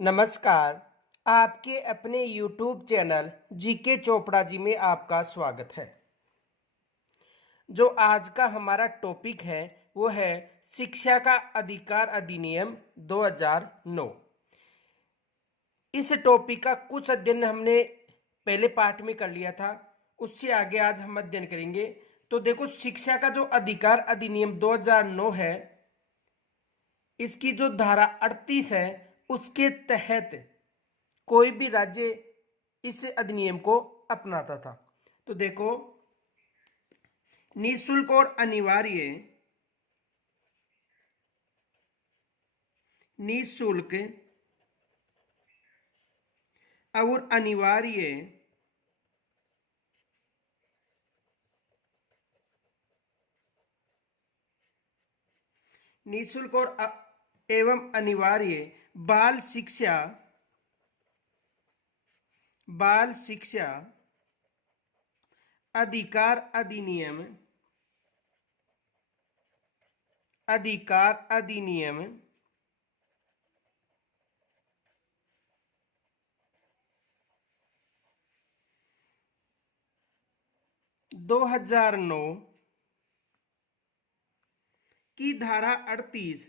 नमस्कार। आपके अपने YouTube channel GK Chopra ji में आपका स्वागत है। जो आज का हमारा टॉपिक है वो है शिक्षा का अधिकार अधिनियम 2009। इस टॉपिक का कुछ अध्ययन हमने पहले पार्ट में कर लिया था, उससे आगे आज हम अध्ययन करेंगे। तो देखो, शिक्षा का जो अधिकार अधिनियम 2009 है, इसकी जो धारा 38 है उसके तहत कोई भी राज्य इस अधिनियम को अपनाता था। तो देखो, निःशुल्क और अनिवार्य निःशुल्क और अनिवार्य निःशुल्क और एवं अनिवार्य बाल शिक्षा अधिकार अधिनियम 2009 की धारा 38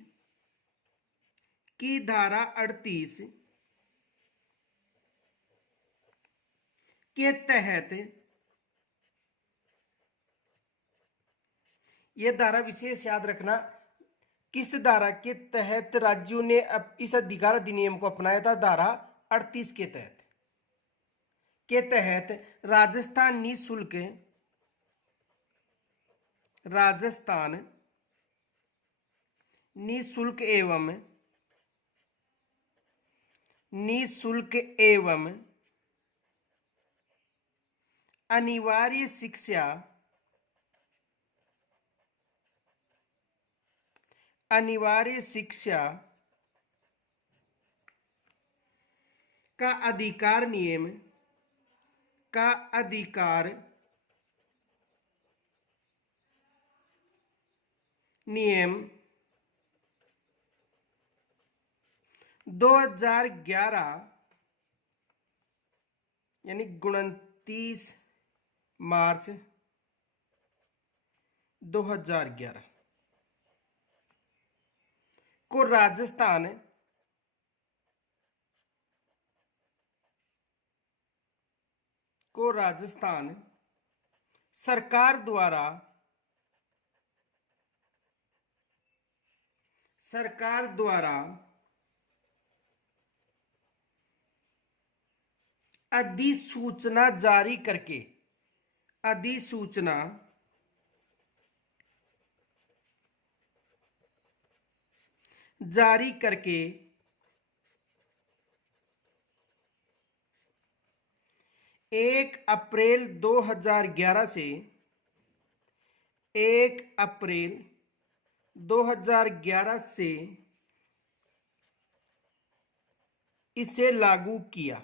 के तहत, यह धारा विशेष याद रखना, किस धारा के तहत राज्यों ने अब इस अधिकार अधिनियम को अपनाया था? धारा 38 के तहत राजस्थान निःशुल्क एवं अनिवार्य शिक्षा का अधिकार नियम 2011 यानी 29 मार्च 2011 को राजस्थान सरकार द्वारा अधिसूचना जारी करके 1 अप्रैल 2011 से 1 अप्रैल 2011 से इसे लागू किया।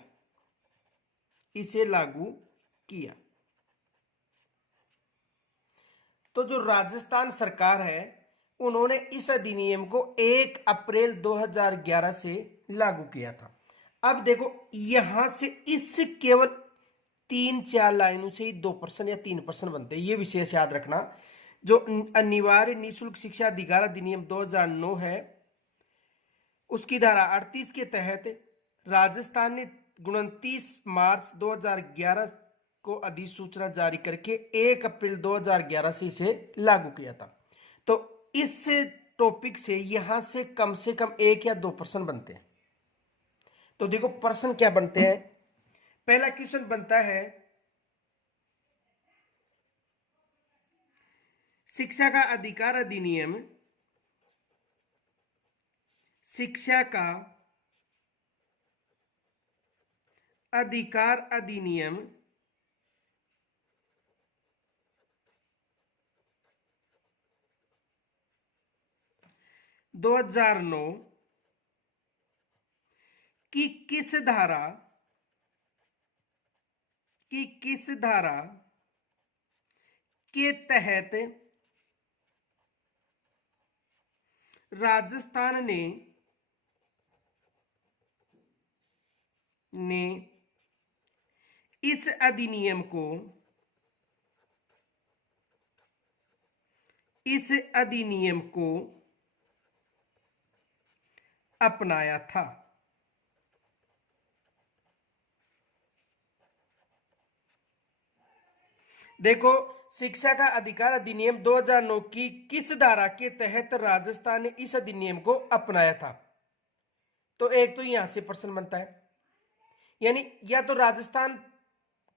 तो जो राजस्थान सरकार है, उन्होंने इस अधिनियम को 1 अप्रैल 2011 से लागू किया था। अब देखो, यहां से इस केवल 3-4 लाइनों से ही 2% या 3% बनते हैं, ये विशेष याद रखना। जो अनिवार्य निःशुल्क शिक्षा अधिकार अधिनियम 2009 है, उसकी धारा 38 के तहत राजस्थान ने 29 मार्च 2011 को अधिसूचना जारी करके 1 अप्रैल 2011 से इसे लागू किया था। तो इस टॉपिक से यहां से कम 1 या 2% बनते हैं। तो देखो, प्रश्न क्या बनते हैं। पहला क्वेश्चन बनता है, शिक्षा का अधिकार अधिनियम 2009 की किस धारा के तहत राजस्थान ने ने इस अधिनियम को अपनाया था। देखो, शिक्षा का अधिकार अधिनियम 2009 की किस धारा के तहत राजस्थान ने इस अधिनियम को अपनाया था? तो एक तो यहां से प्रश्न बनता है, यानी या तो राजस्थान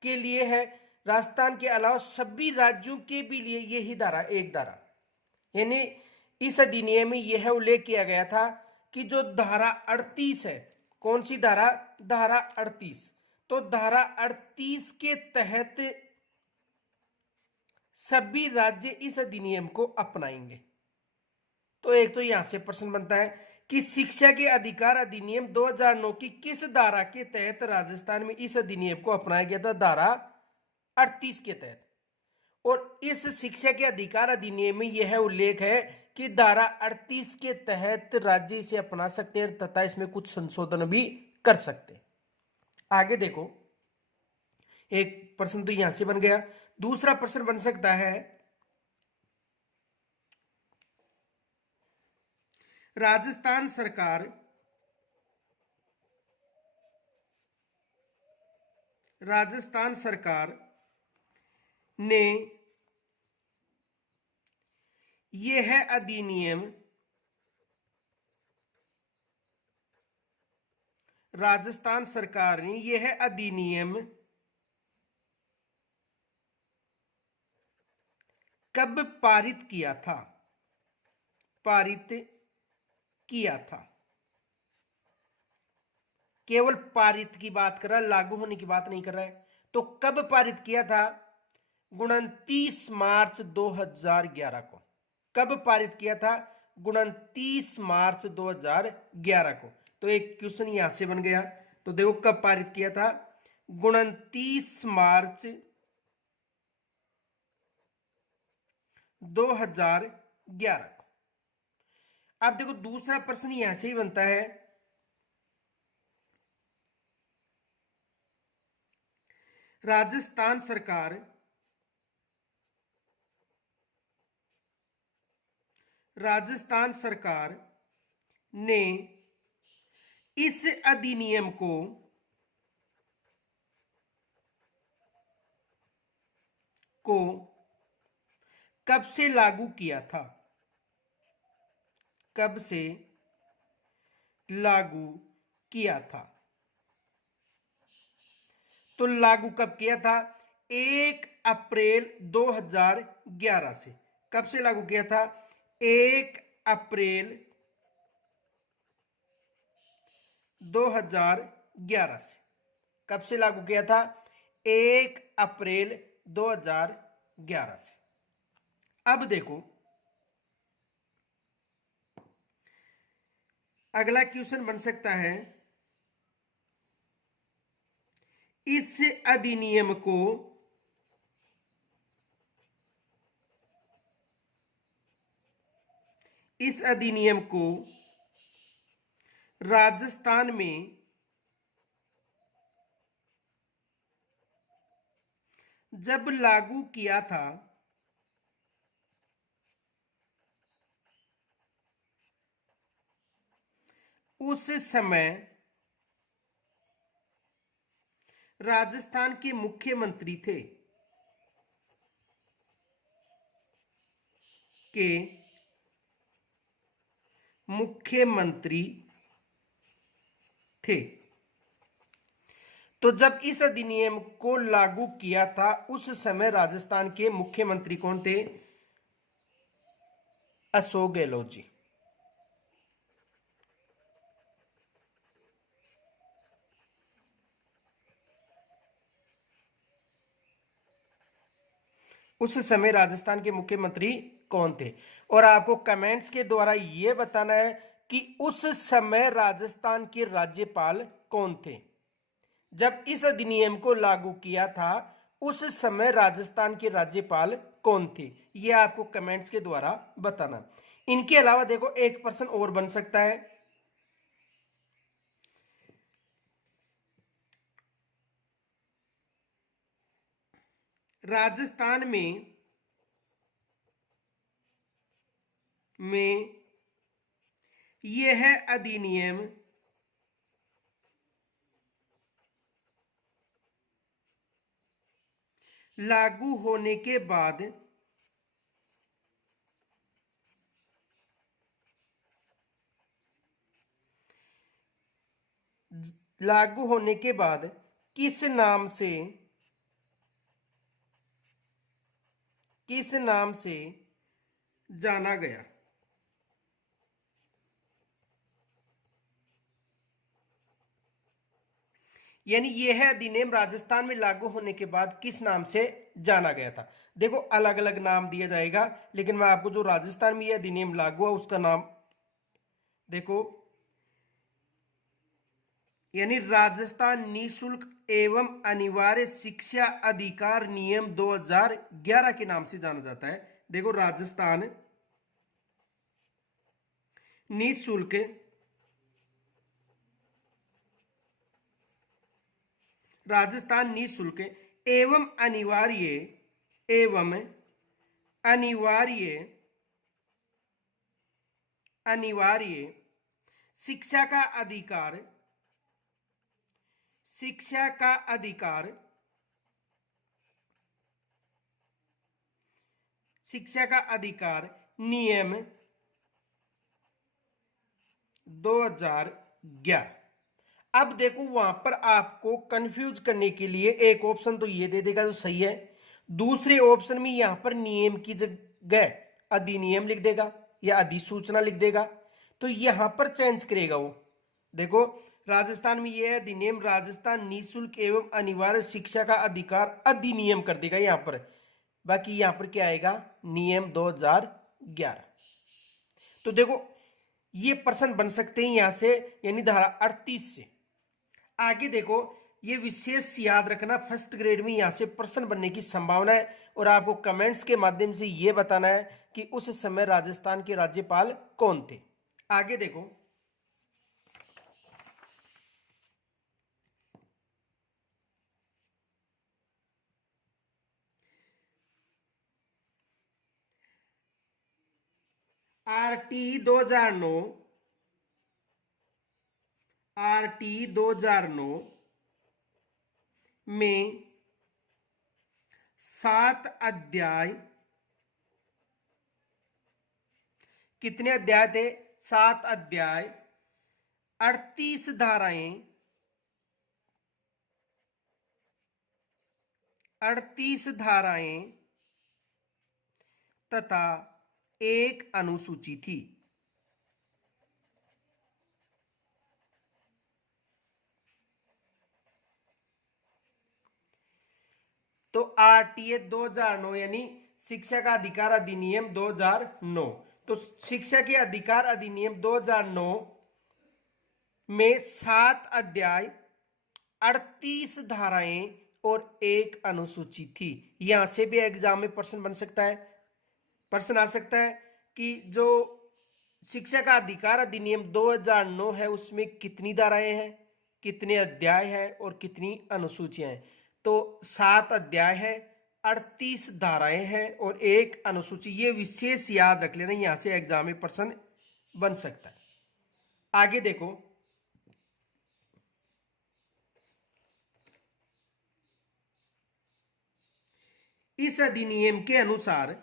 के लिए है, राजस्थान के अलावा सभी राज्यों के भी लिए यही धारा, एक धारा, यानी इस अधिनियम में यह उल्लेख किया गया था कि जो धारा 38 है, कौन सी धारा? धारा 38। तो धारा 38 के तहत सभी राज्य इस अधिनियम को अपनाएंगे। तो एक तो यहां से प्रश्न बनता है कि शिक्षा के अधिकार अधिनियम 2009 की किस धारा के तहत राजस्थान में इस अधिनियम को अपनाया गया था? धारा 38 के तहत। और इस शिक्षा के अधिकार अधिनियम में यह उल्लेख है कि धारा 38 के तहत राज्य इसे अपना सकते हैं तथा इसमें कुछ संशोधन भी कर सकते हैं। आगे देखो, एक प्रश्न तो यहां से बन गया। दूसरा प्रश्न बन सकता है, राजस्थान सरकार ने यह अधिनियम राजस्थान सरकार ने यह अधिनियम कब पारित किया था? केवल पारित की बात कर रहा है, लागू होने की बात नहीं कर रहा है। तो कब पारित किया था? 29 मार्च 2011 को। कब पारित किया था? 29 मार्च 2011 को। तो एक क्वेश्चन यहां से बन गया। तो देखो, कब पारित किया था? 29 मार्च 2011 को। अब देखो, दूसरा प्रश्न यहां से ही बनता है, राजस्थान सरकार ने इस अधिनियम को कब से लागू किया था? कब से लागू किया था? तो लागू कब किया था? 1 अप्रैल 2011 से। कब से लागू किया था? 1 अप्रैल 2011 से। कब से लागू किया था? 1 अप्रैल 2011 से। अब देखो, अगला क्वेश्चन बन सकता है, इस अधिनियम को राजस्थान में जब लागू किया था उस समय राजस्थान के मुख्यमंत्री थे। तो जब इस अधिनियम को लागू किया था उस समय राजस्थान के मुख्यमंत्री कौन थे? अशोक गहलोत जी। उस समय राजस्थान के मुख्यमंत्री कौन थे? और आपको कमेंट्स के द्वारा यह बताना है कि उस समय राजस्थान के राज्यपाल कौन थे। जब इस अधिनियम को लागू किया था उस समय राजस्थान के राज्यपाल कौन थे, यह आपको कमेंट्स के द्वारा बताना। इनके अलावा देखो, एक प्रश्न और बन सकता है, राजस्थान में यह अधिनियम लागू होने के बाद किस नाम से जाना गया? यानी यह अधिनियम राजस्थान में लागू होने के बाद किस नाम से जाना गया था? देखो अलग अलग नाम दिया जाएगा, लेकिन मैं आपको जो राजस्थान में यह अधिनियम लागू हुआ उसका नाम देखो, यानी राजस्थान निशुल्क एवं अनिवार्य शिक्षा अधिकार नियम 2011 के नाम से जाना जाता है। देखो राजस्थान निशुल्क एवं अनिवार्य शिक्षा का अधिकार नियम 2011। अब देखो वहां पर आपको कंफ्यूज करने के लिए एक ऑप्शन तो ये दे देगा जो सही है, दूसरे ऑप्शन में यहां पर नियम की जगह अधिनियम लिख देगा या अधिसूचना लिख देगा, तो यहां पर चेंज करेगा वो। देखो राजस्थान में यह अधिनियम राजस्थान निशुल्क एवं अनिवार्य शिक्षा का अधिकार अधिनियम कर देगा यहां पर, बाकी यहां पर क्या आएगा? नियम 2011। तो देखो ये प्रश्न बन सकते हैं यहां से, यानी धारा 38 से। आगे देखो ये विशेष याद रखना, फर्स्ट ग्रेड में यहां से प्रश्न बनने की संभावना है, और आपको कमेंट्स के माध्यम से यह बताना है कि उस समय राजस्थान के राज्यपाल कौन थे। आगे देखो आरटी 2009 में 7 अध्याय, कितने अध्याय थे? 7 अध्याय, 38 धाराएं, 38 धाराएं तथा एक अनुसूची थी। तो आरटीए 2009 यानी शिक्षा का अधिकार अधिनियम 2009, तो शिक्षा के अधिकार अधिनियम 2009 में 7 अध्याय, 38 धाराएं और एक अनुसूची थी। यहां से भी एग्जाम में प्रश्न बन सकता है, प्रश्न आ सकता है कि जो शिक्षा का अधिकार अधिनियम 2009 है उसमें कितनी धाराएं हैं, कितने अध्याय हैं और कितनी अनुसूचियां हैं? तो 7 अध्याय है, 38 धाराएं हैं और एक अनुसूची। ये विशेष याद रख लेना, यहां से एग्जाम में प्रश्न बन सकता है। आगे देखो इस अधिनियम के अनुसार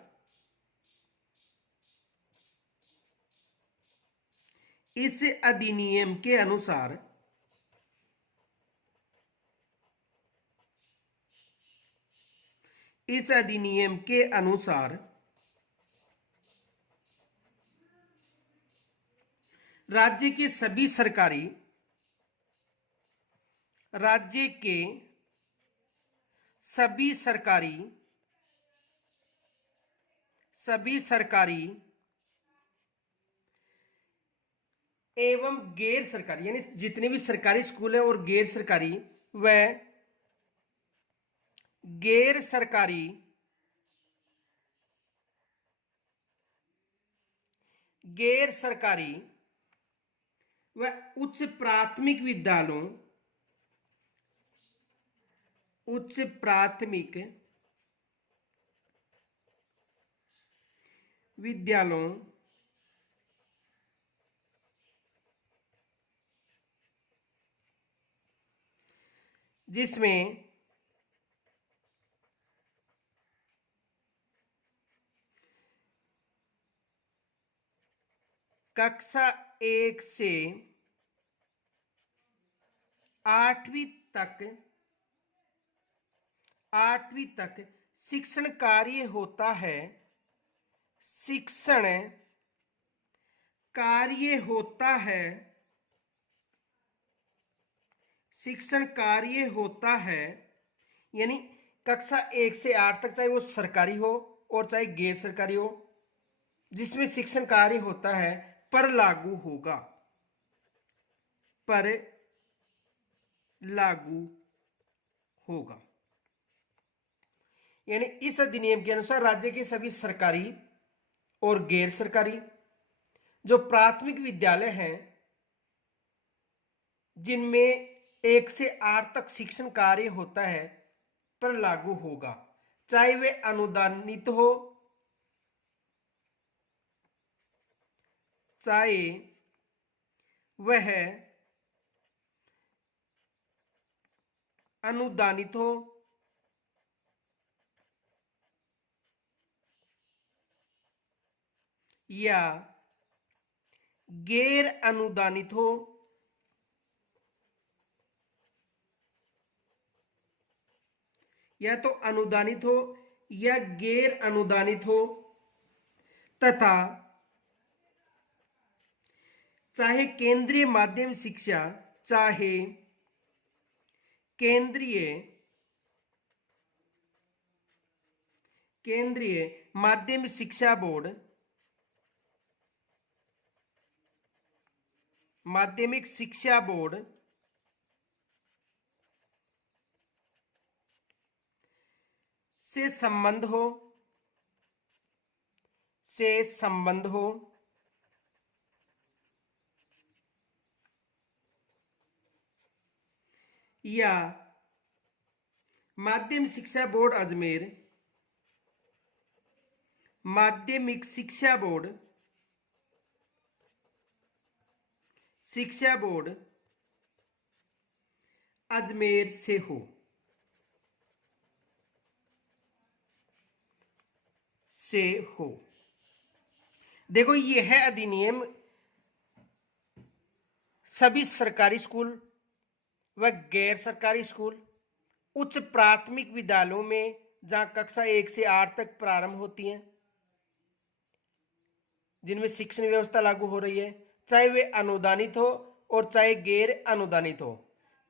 इस अधिनियम के अनुसार इस अधिनियम के अनुसार राज्य के सभी सरकारी राज्य के सभी सरकारी एवं गैर सरकारी, यानी जितने भी सरकारी स्कूल है और गैर सरकारी, वह गैर सरकारी व उच्च प्राथमिक विद्यालयों विद्यालयों जिसमें कक्षा 1 से 8वीं तक शिक्षण कार्य होता है। शिक्षण कार्य होता है। शिक्षण कार्य होता है यानी कक्षा 1 से 8 तक, चाहे वो सरकारी हो और चाहे गैर सरकारी हो, जिसमें शिक्षण कार्य होता है पर लागू होगा। पर लागू होगा यानी इस अधिनियम के अनुसार राज्य के सभी सरकारी और गैर सरकारी जो प्राथमिक विद्यालय हैं जिनमें 1 से 8 तक शिक्षण कार्य होता है पर लागू होगा, चाहे वे अनुदानित हो, चाहे वह अनुदानित हो या गैर अनुदानित हो, या तो अनुदानित हो या गैर अनुदानित हो, तथा चाहे केंद्रीय माध्यमिक शिक्षा, चाहे केंद्रीय माध्यमिक शिक्षा बोर्ड, माध्यमिक शिक्षा बोर्ड से संबंध हो या माध्यमिक शिक्षा बोर्ड अजमेर, माध्यमिक शिक्षा बोर्ड अजमेर से हो। देखो यह अधिनियम सभी सरकारी स्कूल व गैर सरकारी स्कूल, उच्च प्राथमिक विद्यालयों में जहां कक्षा 1 से 8 तक प्रारंभ होती हैं, जिनमें शिक्षण व्यवस्था लागू हो रही है, चाहे वे अनुदानित हो और चाहे गैर अनुदानित हो,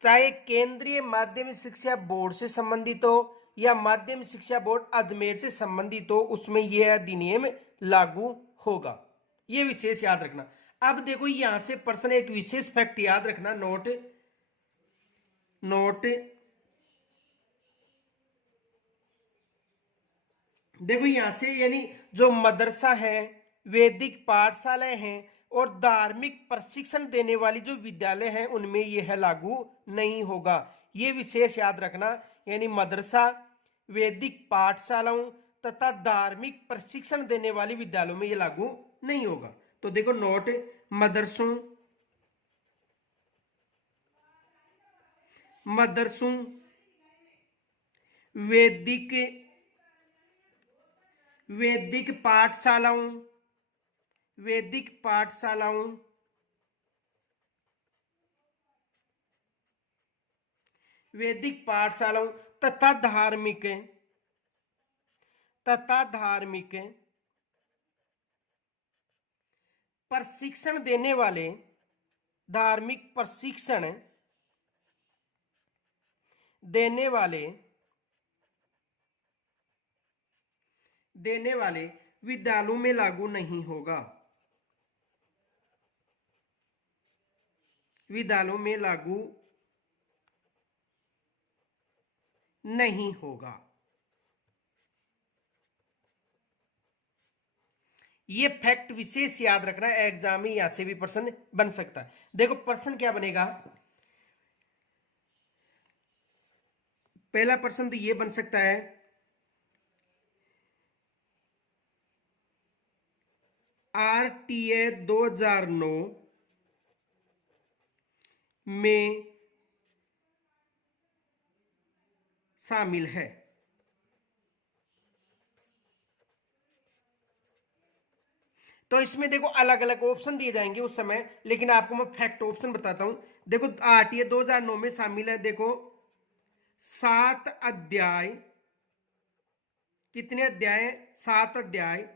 चाहे केंद्रीय माध्यमिक शिक्षा बोर्ड से संबंधित हो या माध्यमिक शिक्षा बोर्ड अजमेर से संबंधित हो, उसमें यह अधिनियम लागू होगा। यह विशेष याद रखना। अब देखो यहां से प्रश्न, एक विशेष फैक्ट याद रखना, नोट देखो यहां से, यानी जो मदरसा है, वैदिक पाठशालाएं हैं और धार्मिक प्रशिक्षण देने वाली जो विद्यालय हैं उनमें यह लागू नहीं होगा। यह विशेष याद रखना, यानी मदरसा, वैदिक पाठशालाओं तथा धार्मिक प्रशिक्षण देने वाली विद्यालयों में यह लागू नहीं होगा। तो देखो नोट, मदरसों वैदिक पाठशालाओं तथा धार्मिक प्रशिक्षण देने वाले, धार्मिक प्रशिक्षण देने वाले विद्यालयों में लागू नहीं होगा। विद्यालयों में लागू नहीं होगा। ये फैक्ट विशेष याद रखना, एग्जाम में यहां से भी प्रश्न बन सकता है। देखो प्रश्न क्या बनेगा, पहला प्रश्न तो ये बन सकता है RTA 2009 में शामिल है। तो इसमें देखो अलग अलग ऑप्शन दिए जाएंगे उस समय, लेकिन आपको मैं फैक्ट ऑप्शन बताता हूं। देखो RTA 2009 में शामिल है, देखो 7 अध्याय, कितने अध्याय? 7 अध्याय,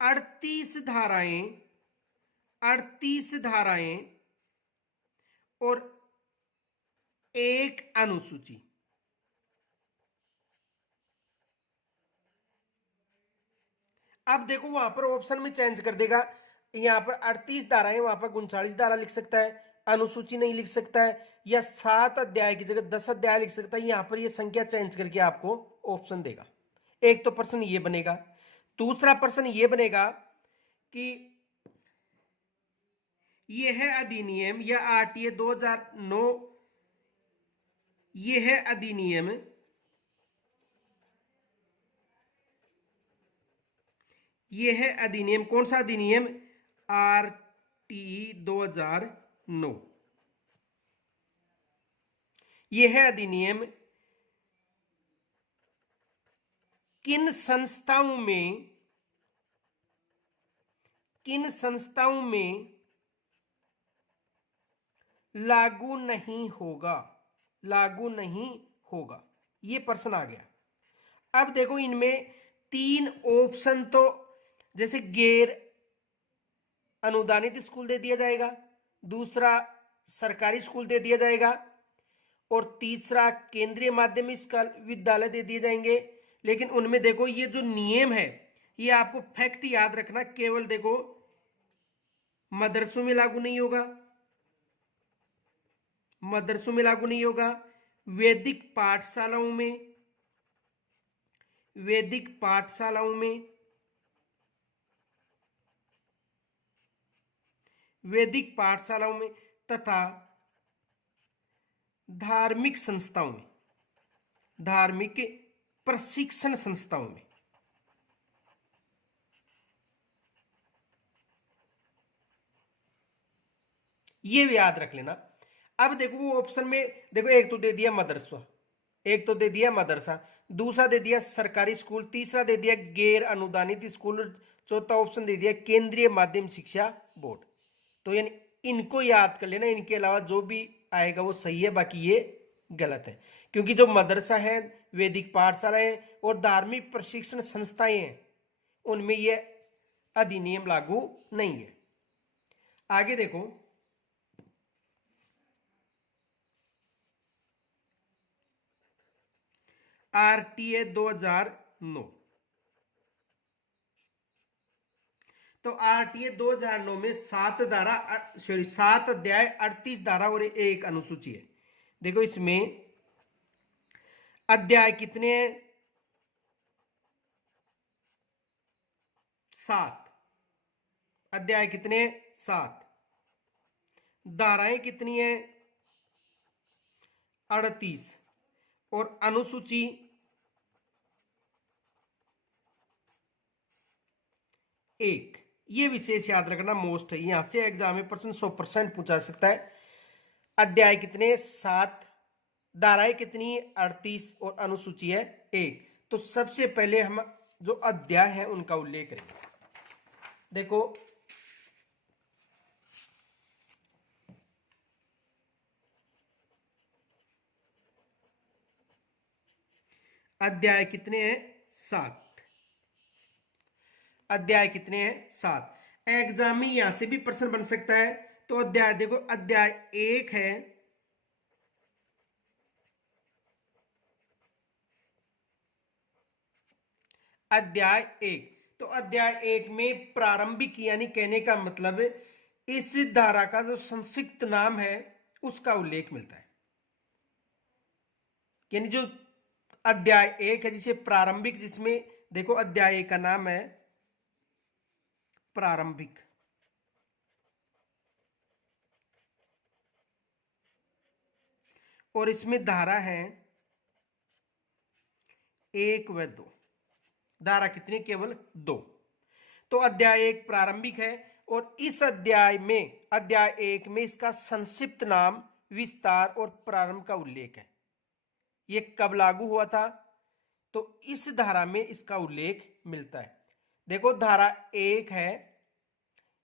38 धाराएं, 38 धाराएं और एक अनुसूची। अब देखो वहां पर ऑप्शन में चेंज कर देगा, यहां पर 38 धाराएं, वहां पर 39 धारा लिख सकता है, अनुसूची नहीं लिख सकता है, या 7 अध्याय की जगह 10 अध्याय लिख सकता है। यहां पर ये संख्या चेंज करके आपको ऑप्शन देगा। एक तो प्रश्न ये बनेगा। दूसरा प्रश्न ये बनेगा कि यह है अधिनियम या RTA 2009, यह है अधिनियम यह है अधिनियम, कौन सा अधिनियम? RTE 2009। यह है अधिनियम किन संस्थाओं में लागू नहीं होगा, ये प्रश्न आ गया। अब देखो इनमें 3 ऑप्शन, तो जैसे गैर अनुदानित स्कूल दे दिया जाएगा, दूसरा सरकारी स्कूल दे दिया जाएगा, और तीसरा केंद्रीय माध्यमिक विद्यालय दे दिए जाएंगे। लेकिन उनमें देखो ये जो नियम है, ये आपको फैक्ट याद रखना, केवल देखो मदरसों में लागू नहीं होगा, वैदिक पाठशालाओं में तथा धार्मिक प्रशिक्षण संस्थाओं में। ये भी याद रख लेना। अब देखो वो ऑप्शन में देखो, एक तो दे दिया मदरसा, एक तो दे दिया मदरसा, दूसरा दे दिया सरकारी स्कूल, तीसरा दे दिया गैर अनुदानित स्कूल, चौथा ऑप्शन दे दिया केंद्रीय माध्यमिक शिक्षा बोर्ड। तो यानी इनको याद कर लेना, इनके अलावा जो भी आएगा वो सही है, बाकी ये गलत है। क्योंकि जो मदरसा है, वैदिक पाठशाला है और धार्मिक प्रशिक्षण संस्थाएं हैं, उनमें ये अधिनियम लागू नहीं है। आगे देखो, RTA 2009। तो RTA 2009 में 7 अध्याय, 38 धारा और एक अनुसूची है। देखो इसमें अध्याय कितने हैं? 7 अध्याय, कितने? 7। धाराएं कितनी है? 38 और अनुसूची 1। ये विशेष याद रखना, मोस्ट है, यहां से एग्जाम में प्रश्न 100% पूछा सकता है। अध्याय कितने? 7, धाराएं कितनी? 38 और अनुसूची है 1। तो सबसे पहले हम जो अध्याय है उनका उल्लेख करेंगे। देखो अध्याय कितने हैं? 7। अध्याय कितने हैं? 7। एग्जाम में यहां से भी प्रश्न बन सकता है। तो अध्याय देखो, अध्याय 1 है, अध्याय 1। तो अध्याय 1 में प्रारंभिक, यानी कहने का मतलब इस धारा का जो संक्षिप्त नाम है उसका उल्लेख मिलता है। यानी जो अध्याय 1 है जिसे प्रारंभिक, जिसमें देखो अध्याय 1 का नाम है प्रारंभिक, और इसमें धारा है 1 व 2। धारा कितनी? केवल 2। तो अध्याय 1 प्रारंभिक है और इस अध्याय में, अध्याय 1 में इसका संक्षिप्त नाम, विस्तार और प्रारंभ का उल्लेख है। ये कब लागू हुआ था, तो इस धारा में इसका उल्लेख मिलता है। देखो धारा 1 है,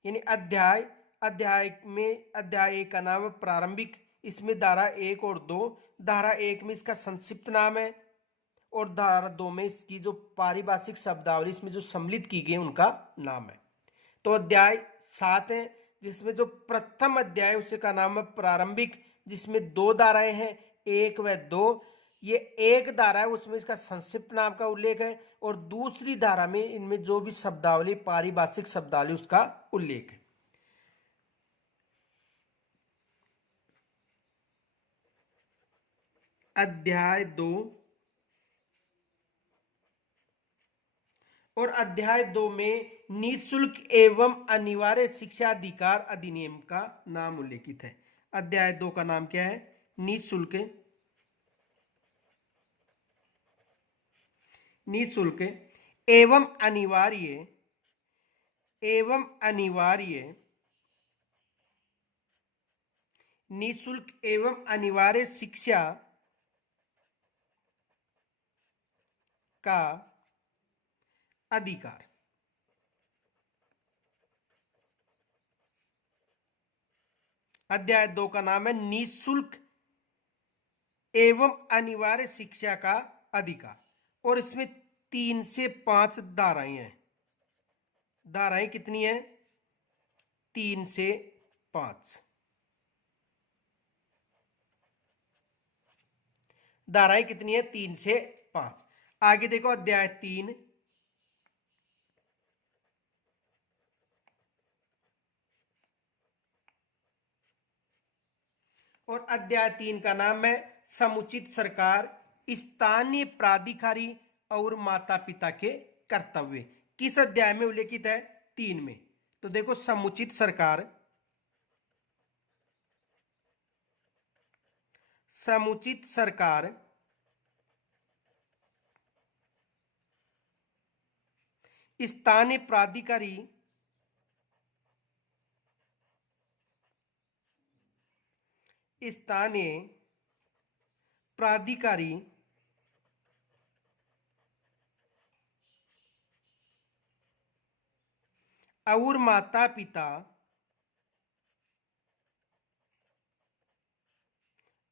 यानी अध्याय, अध्याय में अध्याय 1 का नाम है प्रारंभिक, इसमें धारा 1 और 2, धारा 1 में इसका संक्षिप्त नाम है और धारा 2 में इसकी जो पारिभाषिक शब्दावली इसमें जो सम्मिलित की गई उनका नाम है। तो अध्याय 7 है, जिसमें जो प्रथम अध्याय उसे का नाम है प्रारंभिक, जिसमें 2 धाराएं हैं, 1 व 2। ये एक धारा है उसमें इसका संक्षिप्त नाम का उल्लेख है और दूसरी धारा में इनमें जो भी शब्दावली, पारिभाषिक शब्दावली उसका उल्लेख है। अध्याय 2 और अध्याय 2 में निःशुल्क एवं अनिवार्य शिक्षा अधिकार अधिनियम का नाम उल्लेखित है। अध्याय 2 का नाम क्या है? निःशुल्क, निःशुल्क एवं अनिवार्य, एवं अनिवार्य, निःशुल्क एवं अनिवार्य शिक्षा का अधिकार। अध्याय 2 का नाम है निःशुल्क एवं अनिवार्य शिक्षा का अधिकार और इसमें 3 से 5 धाराएं हैं। धाराएं कितनी है? 3 से 5 धाराएं कितनी है? 3 से 5। आगे देखो अध्याय 3, और अध्याय 3 का नाम है समुचित सरकार, स्थानीय प्राधिकारी और माता पिता के कर्तव्य। किस अध्याय में उल्लेखित है? 3 में। तो देखो समुचित सरकार, समुचित सरकार स्थानीय प्राधिकारी, स्थानीय प्राधिकारी और माता पिता,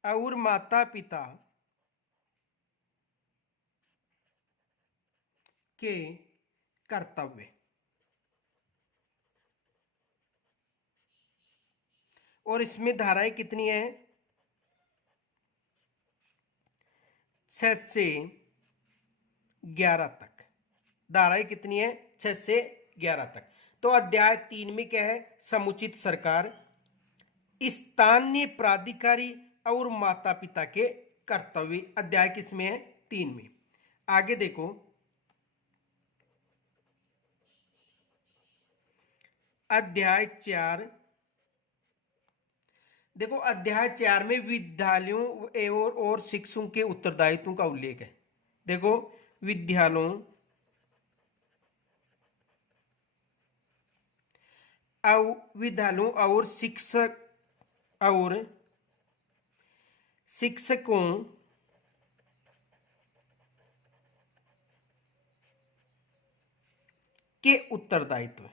और माता पिता के कर्तव्य। और इसमें धाराएं कितनी है? 6 से 11 तक। धाराएं कितनी है? 6 से 11 तक। तो अध्याय 3 में क्या है? समुचित सरकार, स्थानीय प्राधिकारी और माता पिता के कर्तव्य। अध्याय किसमें है? 3 में। आगे देखो अध्याय 4। देखो अध्याय 4 में विद्यालयों और शिक्षकों के उत्तरदायित्वों का उल्लेख है। देखो विद्यालयों और शिक्षकों के उत्तरदायित्व।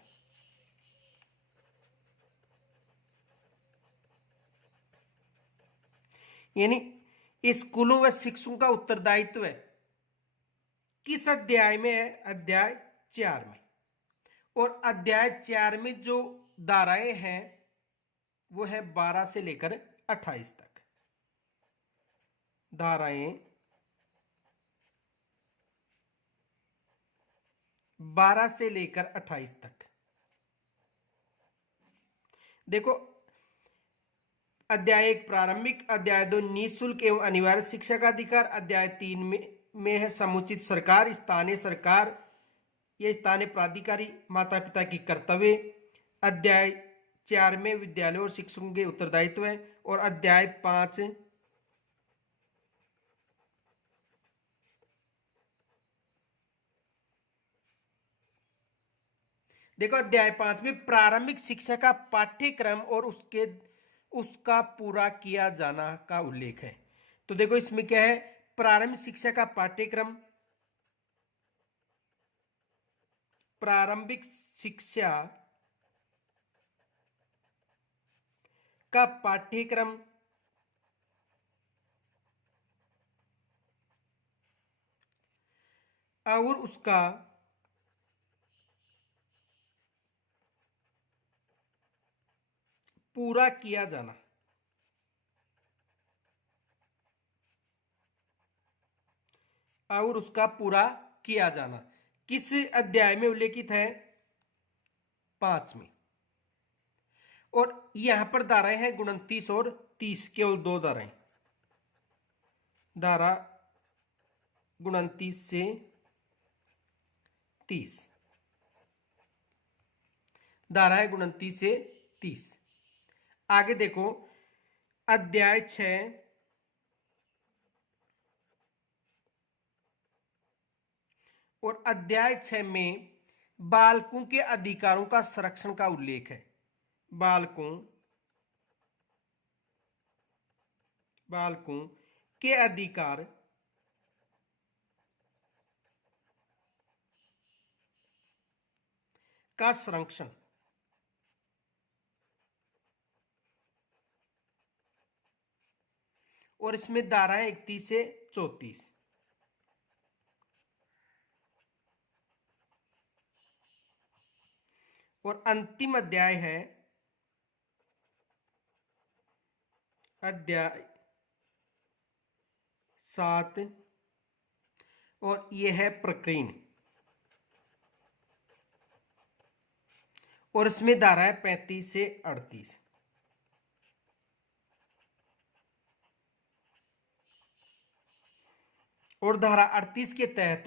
यानी स्कूलों व शिक्षकों का उत्तरदायित्व है। किस अध्याय में है? अध्याय 4 में। और अध्याय 4 में जो धाराएं हैं वो है 12 से लेकर 28 तक। धाराएं 12 से लेकर 28 तक। देखो अध्याय 1 प्रारंभिक, अध्याय 2 निःशुल्क एवं अनिवार्य शिक्षा का अधिकार, अध्याय 3 में है समुचित सरकार, स्थानीय सरकार या स्थानीय प्राधिकारी, माता पिता की कर्तव्य। अध्याय 4 में विद्यालयों और शिक्षकों के उत्तरदायित्व है। और अध्याय 5 देखो अध्याय 5 में प्रारंभिक शिक्षा का पाठ्यक्रम और उसका पूरा किया जाना का उल्लेख है। तो देखो इसमें क्या है, प्रारंभिक शिक्षा का पाठ्यक्रम, प्रारंभिक शिक्षा का पाठ्यक्रम और उसका पूरा किया जाना। और उसका पूरा किया जाना किस अध्याय में उल्लेखित है? 5 में। और यहां पर धाराएं हैं 29 और 30, केवल 2 धाराएं, धारा 29 से 30, धाराएं 29 से 30। आगे देखो अध्याय 6 और अध्याय 6 में बालकों के अधिकारों का संरक्षण का उल्लेख है। बालकों के अधिकार का संरक्षण। और इसमें धाराएं 31 से 34। और अंतिम अध्याय है अध्याय 7 और यह है प्रकरण। और इसमें धाराएं 35 से 38। और धारा 38 के तहत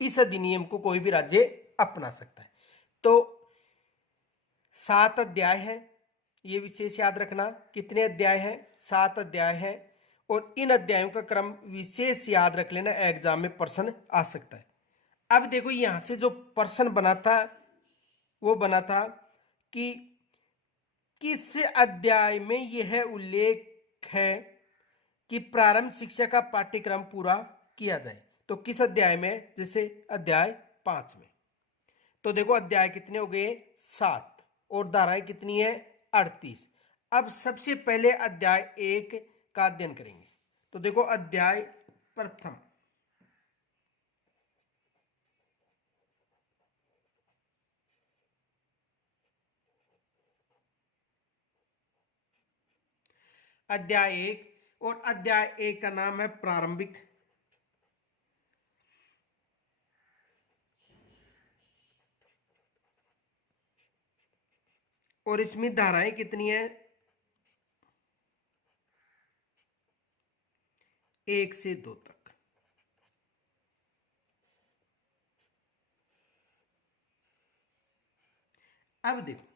इस अधिनियम को कोई भी राज्य अपना सकता है। तो 7 अध्याय है, ये विशेष याद रखना। कितने अध्याय हैं? 7 अध्याय है। और इन अध्यायों का क्रम विशेष याद रख लेना, एग्जाम में प्रश्न आ सकता है। अब देखो यहां से जो प्रश्न बना था वो बना था कि किस अध्याय में यह उल्लेख है कि प्रारंभ शिक्षा का पाठ्यक्रम पूरा किया जाए। तो किस अध्याय में? जैसे अध्याय 5 में। तो देखो अध्याय कितने हो गए? 7। और धाराएं कितनी है? 38। अब सबसे पहले अध्याय 1 का अध्ययन करेंगे। तो देखो अध्याय प्रथम, अध्याय 1। और अध्याय 1 का नाम है प्रारंभिक। और इसमें धाराएं कितनी है? 1 से 2 तक। अब देखो,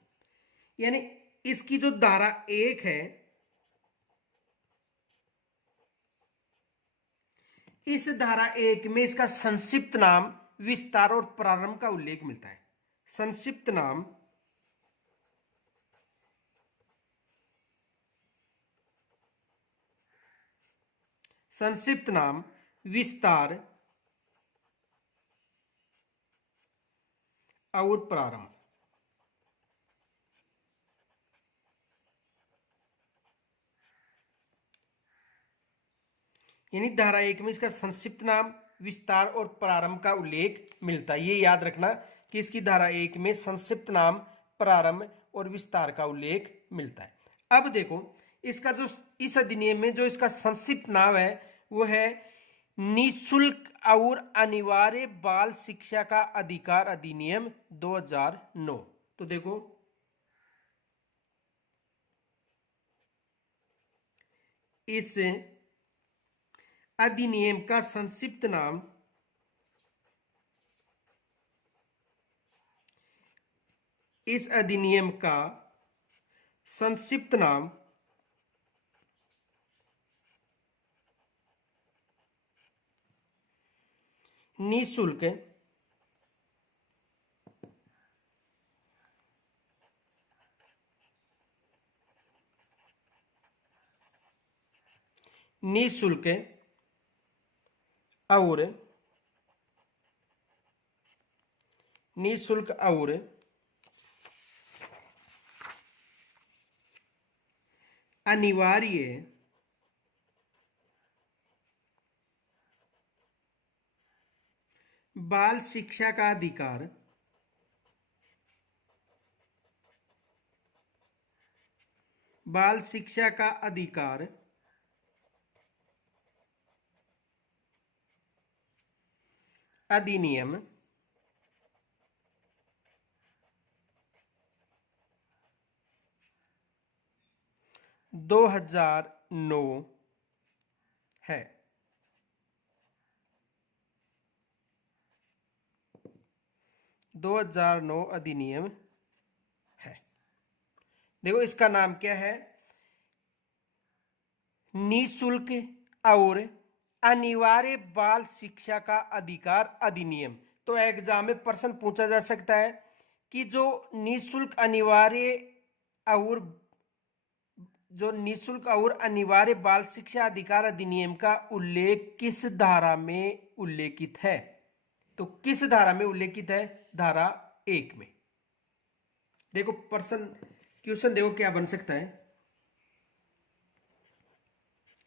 यानी इसकी जो धारा 1 है, इस धारा 1 में इसका संक्षिप्त नाम, विस्तार और प्रारंभ का उल्लेख मिलता है। संक्षिप्त नाम, संक्षिप्त नाम, विस्तार और प्रारंभ। यानी धारा 1 में इसका संक्षिप्त नाम, विस्तार और प्रारंभ का उल्लेख मिलता है। ये याद रखना कि इसकी धारा 1 में संक्षिप्त नाम, प्रारंभ और विस्तार का उल्लेख मिलता है। अब देखो इसका जो इस अधिनियम में जो इसका संक्षिप्त नाम है वो है निःशुल्क और अनिवार्य बाल शिक्षा का अधिकार अधिनियम 2009। तो देखो इस अधिनियम का संक्षिप्त नाम, इस अधिनियम का संक्षिप्त नाम निःशुल्क निःशुल्क और अनिवार्य बाल शिक्षा का अधिकार अधिनियम 2009 है। 2009 अधिनियम है। देखो इसका नाम क्या है, निःशुल्क और अनिवार्य बाल शिक्षा का अधिकार अधिनियम। तो एग्जाम में प्रश्न पूछा जा सकता है कि जो निःशुल्क अनिवार्य बाल शिक्षा अधिकार अधिनियम का उल्लेख किस धारा में उल्लेखित है। तो किस धारा में उल्लेखित है, धारा 1 में। देखो क्वेश्चन देखो क्या बन सकता है,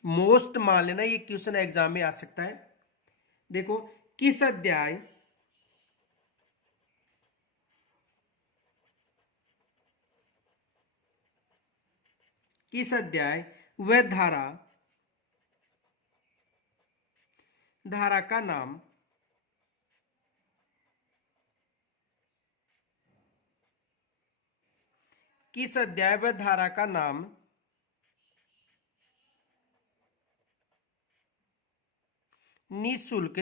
मोस्ट मान लेना ये क्वेश्चन एग्जाम में आ सकता है। देखो किस अध्याय व धारा का नाम किस अध्याय व धारा का नाम निःशुल्क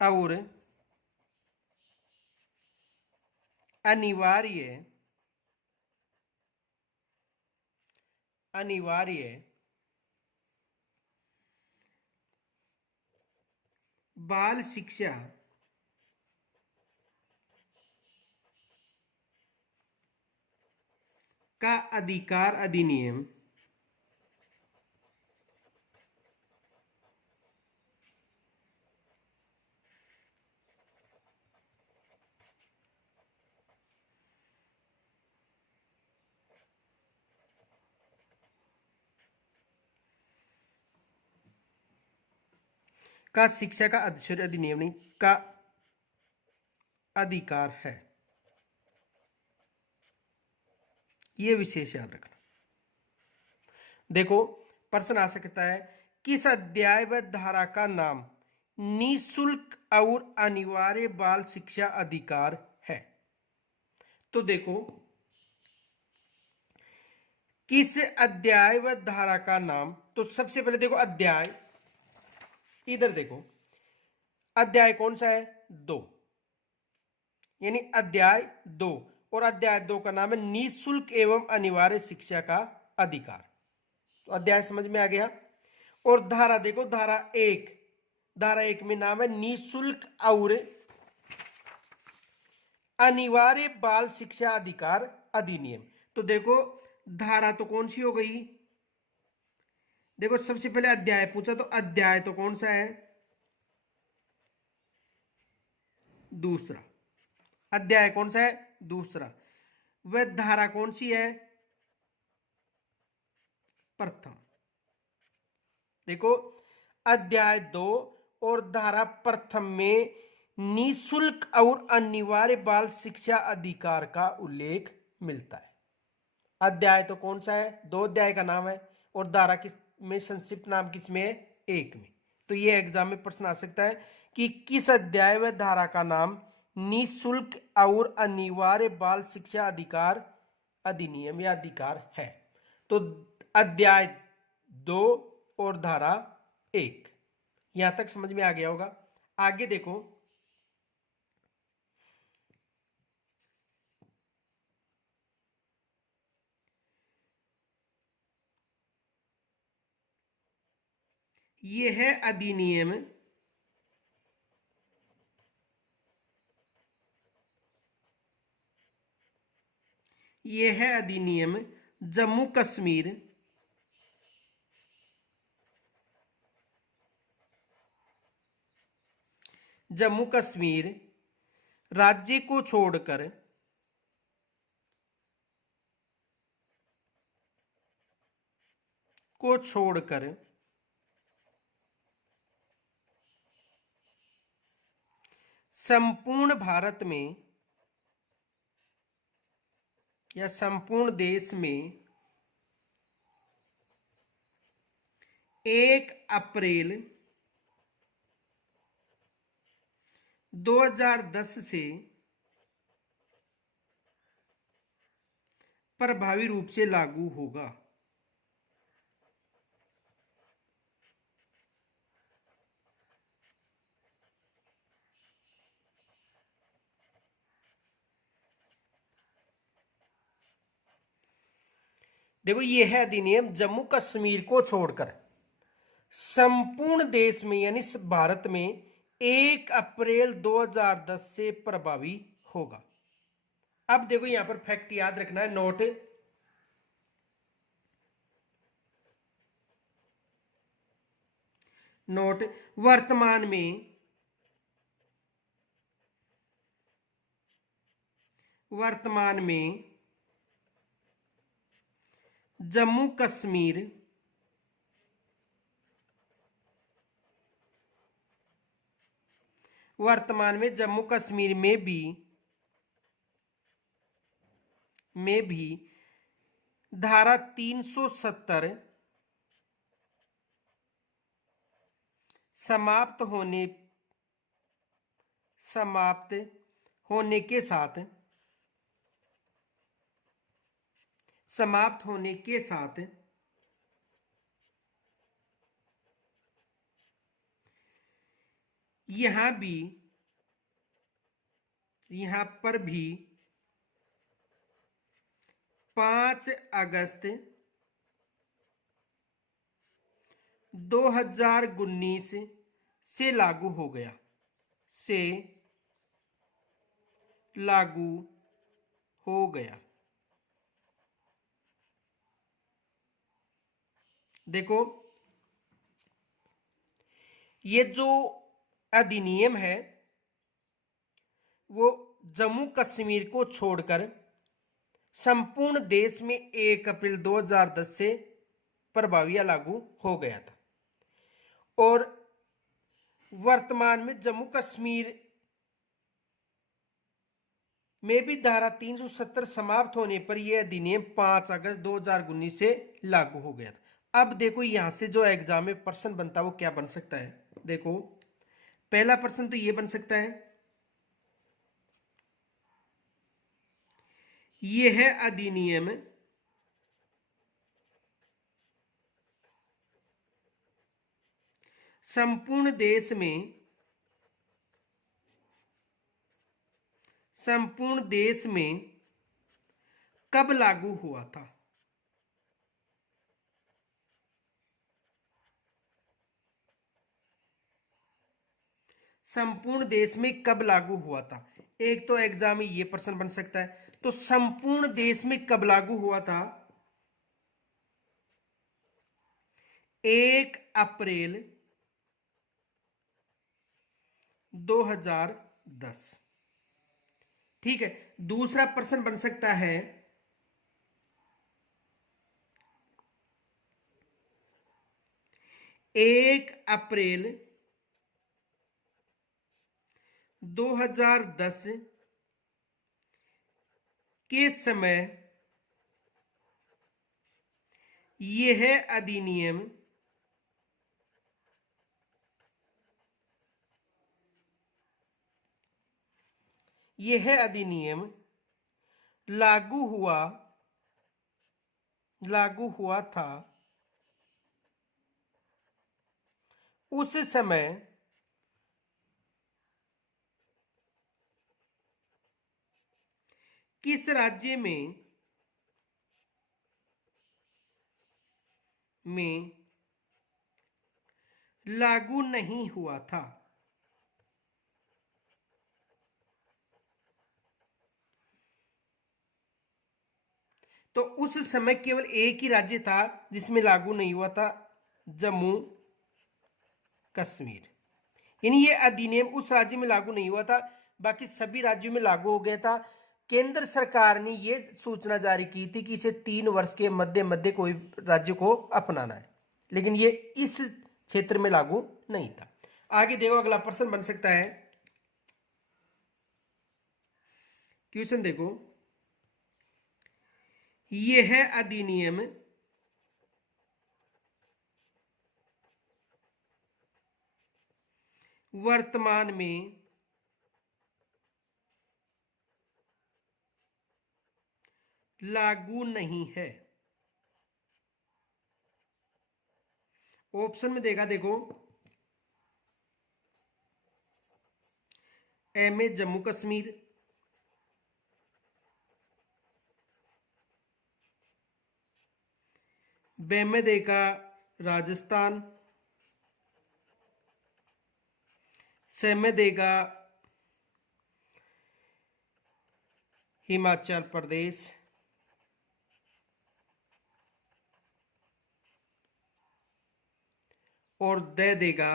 और अनिवार्य बाल शिक्षा का अधिकार अधिनियम का शिक्षा का अधिनियम नहीं का अधिकार है। यह विशेष याद रखना। देखो प्रश्न आ सकता है, किस अध्याय व धारा का नाम निःशुल्क और अनिवार्य बाल शिक्षा अधिकार है। तो देखो किस अध्याय व धारा का नाम, तो सबसे पहले देखो अध्याय, इधर देखो अध्याय कौन सा है, 2, यानी अध्याय 2, और अध्याय 2 का नाम है निःशुल्क एवं अनिवार्य शिक्षा का अधिकार। तो अध्याय समझ में आ गया। और धारा देखो, धारा 1 में नाम है निःशुल्क और अनिवार्य बाल शिक्षा अधिकार अधिनियम। तो देखो धारा तो कौन सी हो गई, देखो सबसे पहले अध्याय पूछा, तो अध्याय तो कौन सा है, दूसरा। अध्याय कौन सा है, दूसरा। वह धारा कौन सी है, प्रथम। देखो अध्याय 2 और धारा प्रथम में निःशुल्क और अनिवार्य बाल शिक्षा अधिकार का उल्लेख मिलता है। अध्याय तो कौन सा है, 2 अध्याय का नाम है, और धारा किस में संक्षिप्त नाम किस में है, 1 में। तो ये एग्जाम में प्रश्न आ सकता है कि किस अध्याय व धारा का नाम निःशुल्क और अनिवार्य बाल शिक्षा अधिकार अधिनियम या अधिकार है। तो अध्याय 2 और धारा 1, यहां तक समझ में आ गया होगा। आगे देखो, यह है अधिनियम यह अधिनियम जम्मू कश्मीर राज्य को छोड़कर संपूर्ण भारत में या संपूर्ण देश में 1 अप्रैल 2010 से प्रभावी रूप से लागू होगा। देखो, यह है अधिनियम जम्मू कश्मीर को छोड़कर संपूर्ण देश में यानी भारत में 1 अप्रैल 2010 से प्रभावी होगा। अब देखो, यहां पर फैक्ट याद रखना है, नोट वर्तमान में जम्मू कश्मीर में भी धारा 370 समाप्त होने के साथ यहां पर भी 5 अगस्त 2019 से लागू हो गया। देखो, ये जो अधिनियम है वो जम्मू कश्मीर को छोड़कर संपूर्ण देश में 1 अप्रैल 2010 से प्रभावी लागू हो गया था और वर्तमान में जम्मू कश्मीर में भी धारा 370 समाप्त होने पर यह अधिनियम 5 अगस्त 2019 से लागू हो गया था। अब देखो, यहां से जो एग्जाम में प्रश्न बनता है वो क्या बन सकता है। देखो, पहला प्रश्न तो ये बन सकता है, यह अधिनियम संपूर्ण देश में कब लागू हुआ था। संपूर्ण देश में कब लागू हुआ था। एक तो एग्जाम में ये प्रश्न बन सकता है, तो संपूर्ण देश में कब लागू हुआ था। 1 अप्रैल 2010। ठीक है। दूसरा प्रश्न बन सकता है, 1 अप्रैल 2010 के समय यह अधिनियम लागू हुआ था। उस समय किस राज्य में लागू नहीं हुआ था। तो उस समय केवल एक ही राज्य था जिसमें लागू नहीं हुआ था, जम्मू कश्मीर। यानी ये अधिनियम उस राज्य में लागू नहीं हुआ था, बाकी सभी राज्यों में लागू हो गया था। केंद्र सरकार ने ये सूचना जारी की थी कि इसे 3 वर्ष के मध्य मध्य कोई राज्य को अपनाना है, लेकिन ये इस क्षेत्र में लागू नहीं था। आगे देखो, अगला प्रश्न बन सकता है। क्वेश्चन देखो, यह अधिनियम वर्तमान में लागू नहीं है। ऑप्शन में देखा, देखो, ए में जम्मू कश्मीर, बे में देखा राजस्थान, से में देखा हिमाचल प्रदेश, और दे देगा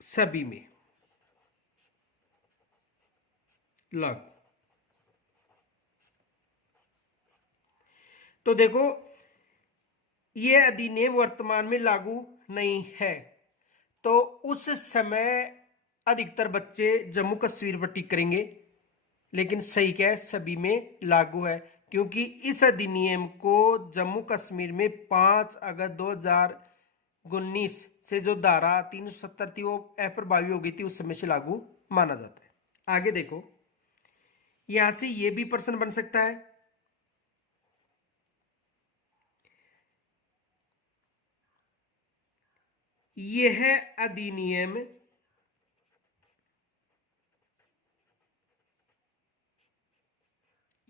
सभी में लागू। तो देखो, यह अधिनियम वर्तमान में लागू नहीं है, तो उस समय अधिकतर बच्चे जम्मू कश्मीर पर टिक करेंगे, लेकिन सही क्या है, सभी में लागू है, क्योंकि इस अधिनियम को जम्मू कश्मीर में 5 अगस्त 2019 से जो धारा 370 थी वो अप्रभावी हो गई थी, उस समय से लागू माना जाता है। आगे देखो, यहां से ये भी प्रश्न बन सकता है। यह अधिनियम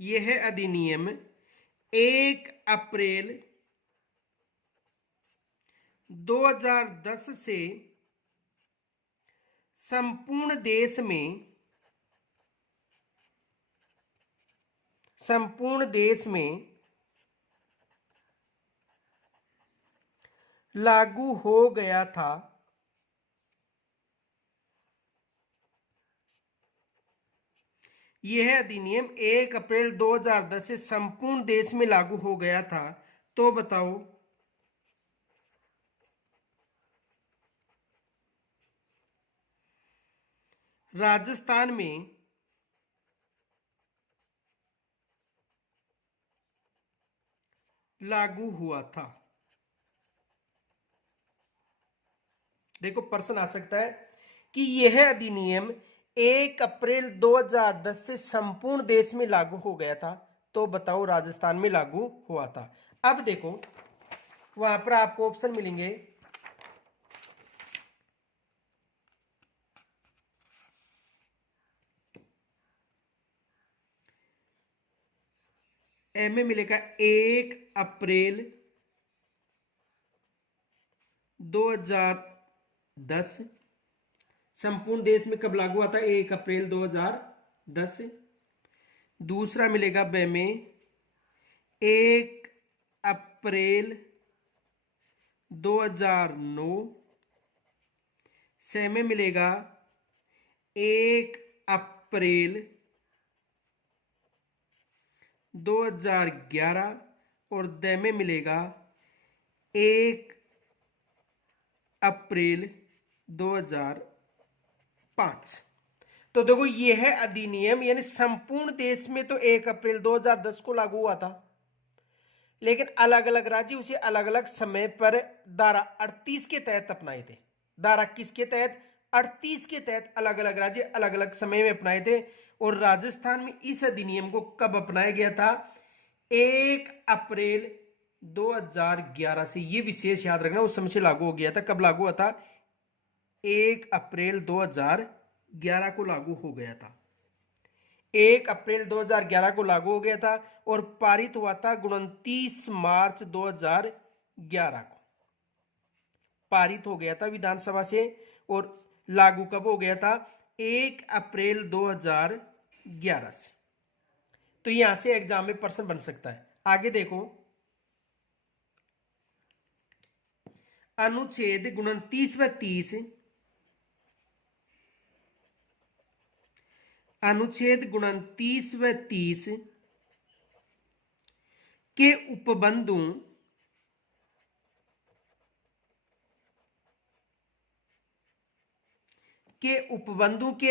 यह अधिनियम 1 अप्रैल 2010 से संपूर्ण देश में लागू हो गया था। यह अधिनियम 1 अप्रैल 2010 से संपूर्ण देश में लागू हो गया था। तो बताओ, राजस्थान में लागू हुआ था। देखो, प्रश्न आ सकता है कि यह अधिनियम 1 अप्रैल 2010 से संपूर्ण देश में लागू हो गया था, तो बताओ राजस्थान में लागू हुआ था। अब देखो, वहां पर आपको ऑप्शन मिलेंगे। ए में मिलेगा 1 अप्रैल 2010। संपूर्ण देश में कब लागू हुआ था? 1 अप्रैल 2010। दूसरा मिलेगा बे में 1 अप्रैल 2009। से में मिलेगा 1 अप्रैल 2011। और द में मिलेगा 1 अप्रैल 2005। तो देखो, यह है अधिनियम, यानी संपूर्ण देश में तो 1 अप्रैल 2010 को लागू हुआ था, लेकिन अलग अलग राज्य उसे अलग अलग समय पर धारा 38 के तहत अपनाए थे। धारा किसके तहत? 38 के तहत अलग अलग राज्य अलग अलग समय में अपनाए थे। और राजस्थान में इस अधिनियम को कब अपनाया गया था? 1 अप्रैल 2011 से। ये विशेष याद रखना, उस समय से लागू हो गया था। कब लागू हुआ था? 1 अप्रैल 2011 को लागू हो गया था। 1 अप्रैल 2011 को लागू हो गया था और पारित हुआ था 29 मार्च 2011 को पारित हो गया था विधानसभा से। और लागू कब हो गया था? 1 अप्रैल 2011 2011 से। तो यहां से एग्जाम में प्रश्न बन सकता है। आगे देखो, अनुच्छेद 29 व 30, अनुच्छेद 29 व 30 के उपबंधों के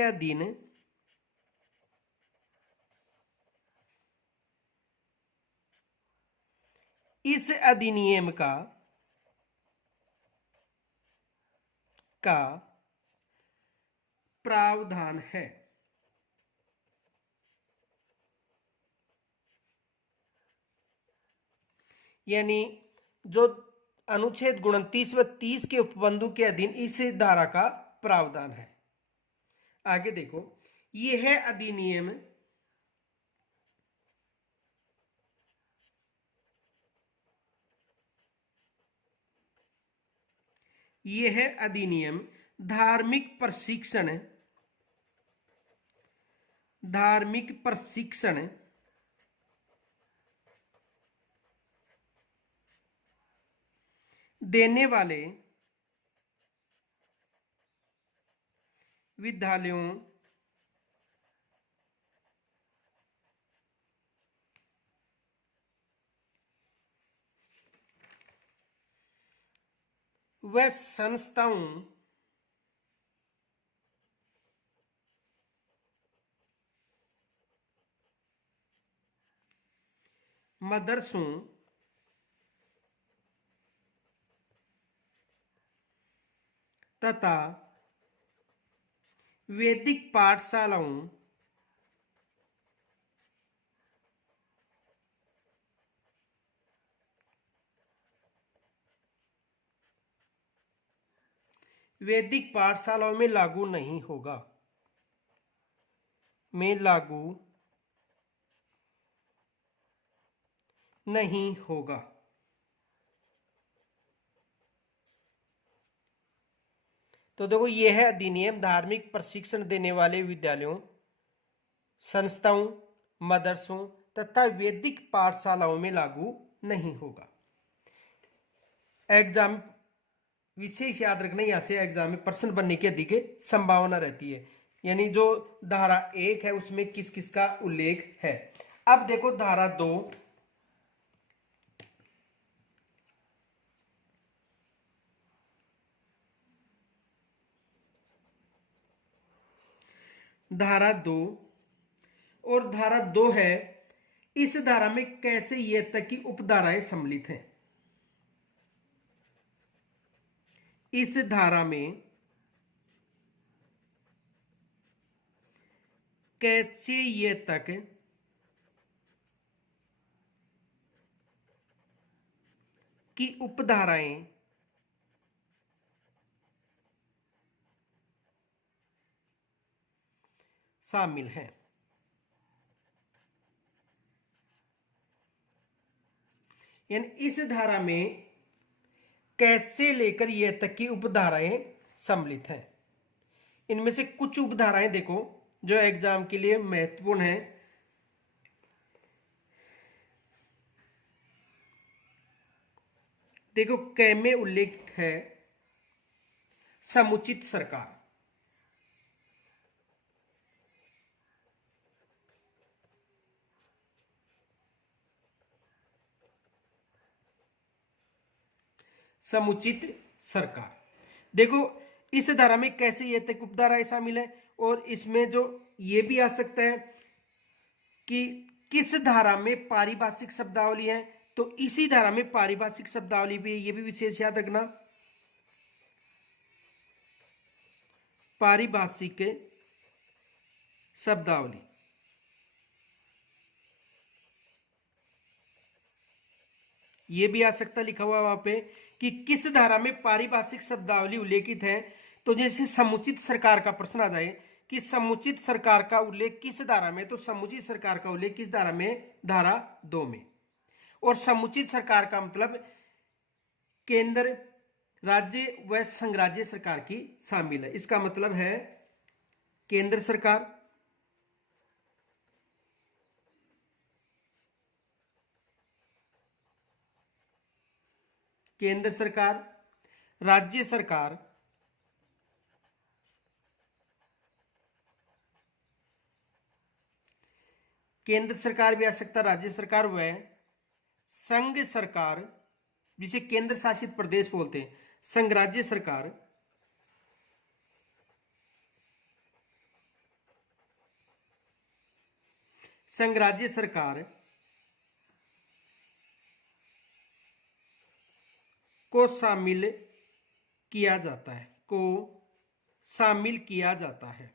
अधीन इस अधिनियम का प्रावधान है। यानी जो अनुच्छेद 29 व 30 के उपबंधों के अधीन इस धारा का प्रावधान है। आगे देखो, यह अधिनियम धार्मिक प्रशिक्षण देने वाले विद्यालयों व संस्थाओं मदरसों तथा वैदिक पाठशालाओं में लागू नहीं होगा, तो देखो, यह अधिनियम धार्मिक प्रशिक्षण देने वाले विद्यालयों, संस्थाओं, मदरसों तथा वैदिक पाठशालाओं में लागू नहीं होगा। एग्जाम विशेष याद रखना, यहां से एग्जाम में प्रश्न बनने की अधिक संभावना रहती है। यानी जो धारा 1 है उसमें किस किस का उल्लेख है। अब देखो धारा 2, धारा 2 और धारा 2 है, इस धारा में कैसे ये तक की उपधाराएं सम्मिलित हैं। इस धारा में कैसे ये तक की उपधाराएं शामिल हैं। यानी इस धारा में कैसे लेकर यह तक की उपधाराएं सम्मिलित हैं। इनमें से कुछ उपधाराएं देखो जो एग्जाम के लिए महत्वपूर्ण है। देखो, क में उल्लेख है समुचित सरकार। समुचित सरकार, देखो इस धारा में कैसे ये तक उपधाराएं शामिल है, और इसमें जो ये भी आ सकता है कि किस धारा में पारिभाषिक शब्दावली है, तो इसी धारा में पारिभाषिक शब्दावली भी है, ये भी विशेष याद रखना। पारिभाषिक शब्दावली, ये भी आ सकता लिखा हुआ वहां पे कि किस धारा में पारिभाषिक शब्दावली उल्लेखित है। तो जैसे समुचित सरकार का प्रश्न आ जाए कि समुचित सरकार का उल्लेख किस धारा में, तो समुचित सरकार का उल्लेख किस धारा में, धारा 2 में। और समुचित सरकार का मतलब केंद्र राज्य व संघ राज्य सरकार की शामिल है। इसका मतलब है केंद्र सरकार, केंद्र सरकार, राज्य सरकार, केंद्र सरकार भी आ सकता है, राज्य सरकार व संघ सरकार, जिसे केंद्र शासित प्रदेश बोलते हैं, संघ राज्य सरकार, संघ राज्य सरकार को शामिल किया जाता है, को शामिल किया जाता है,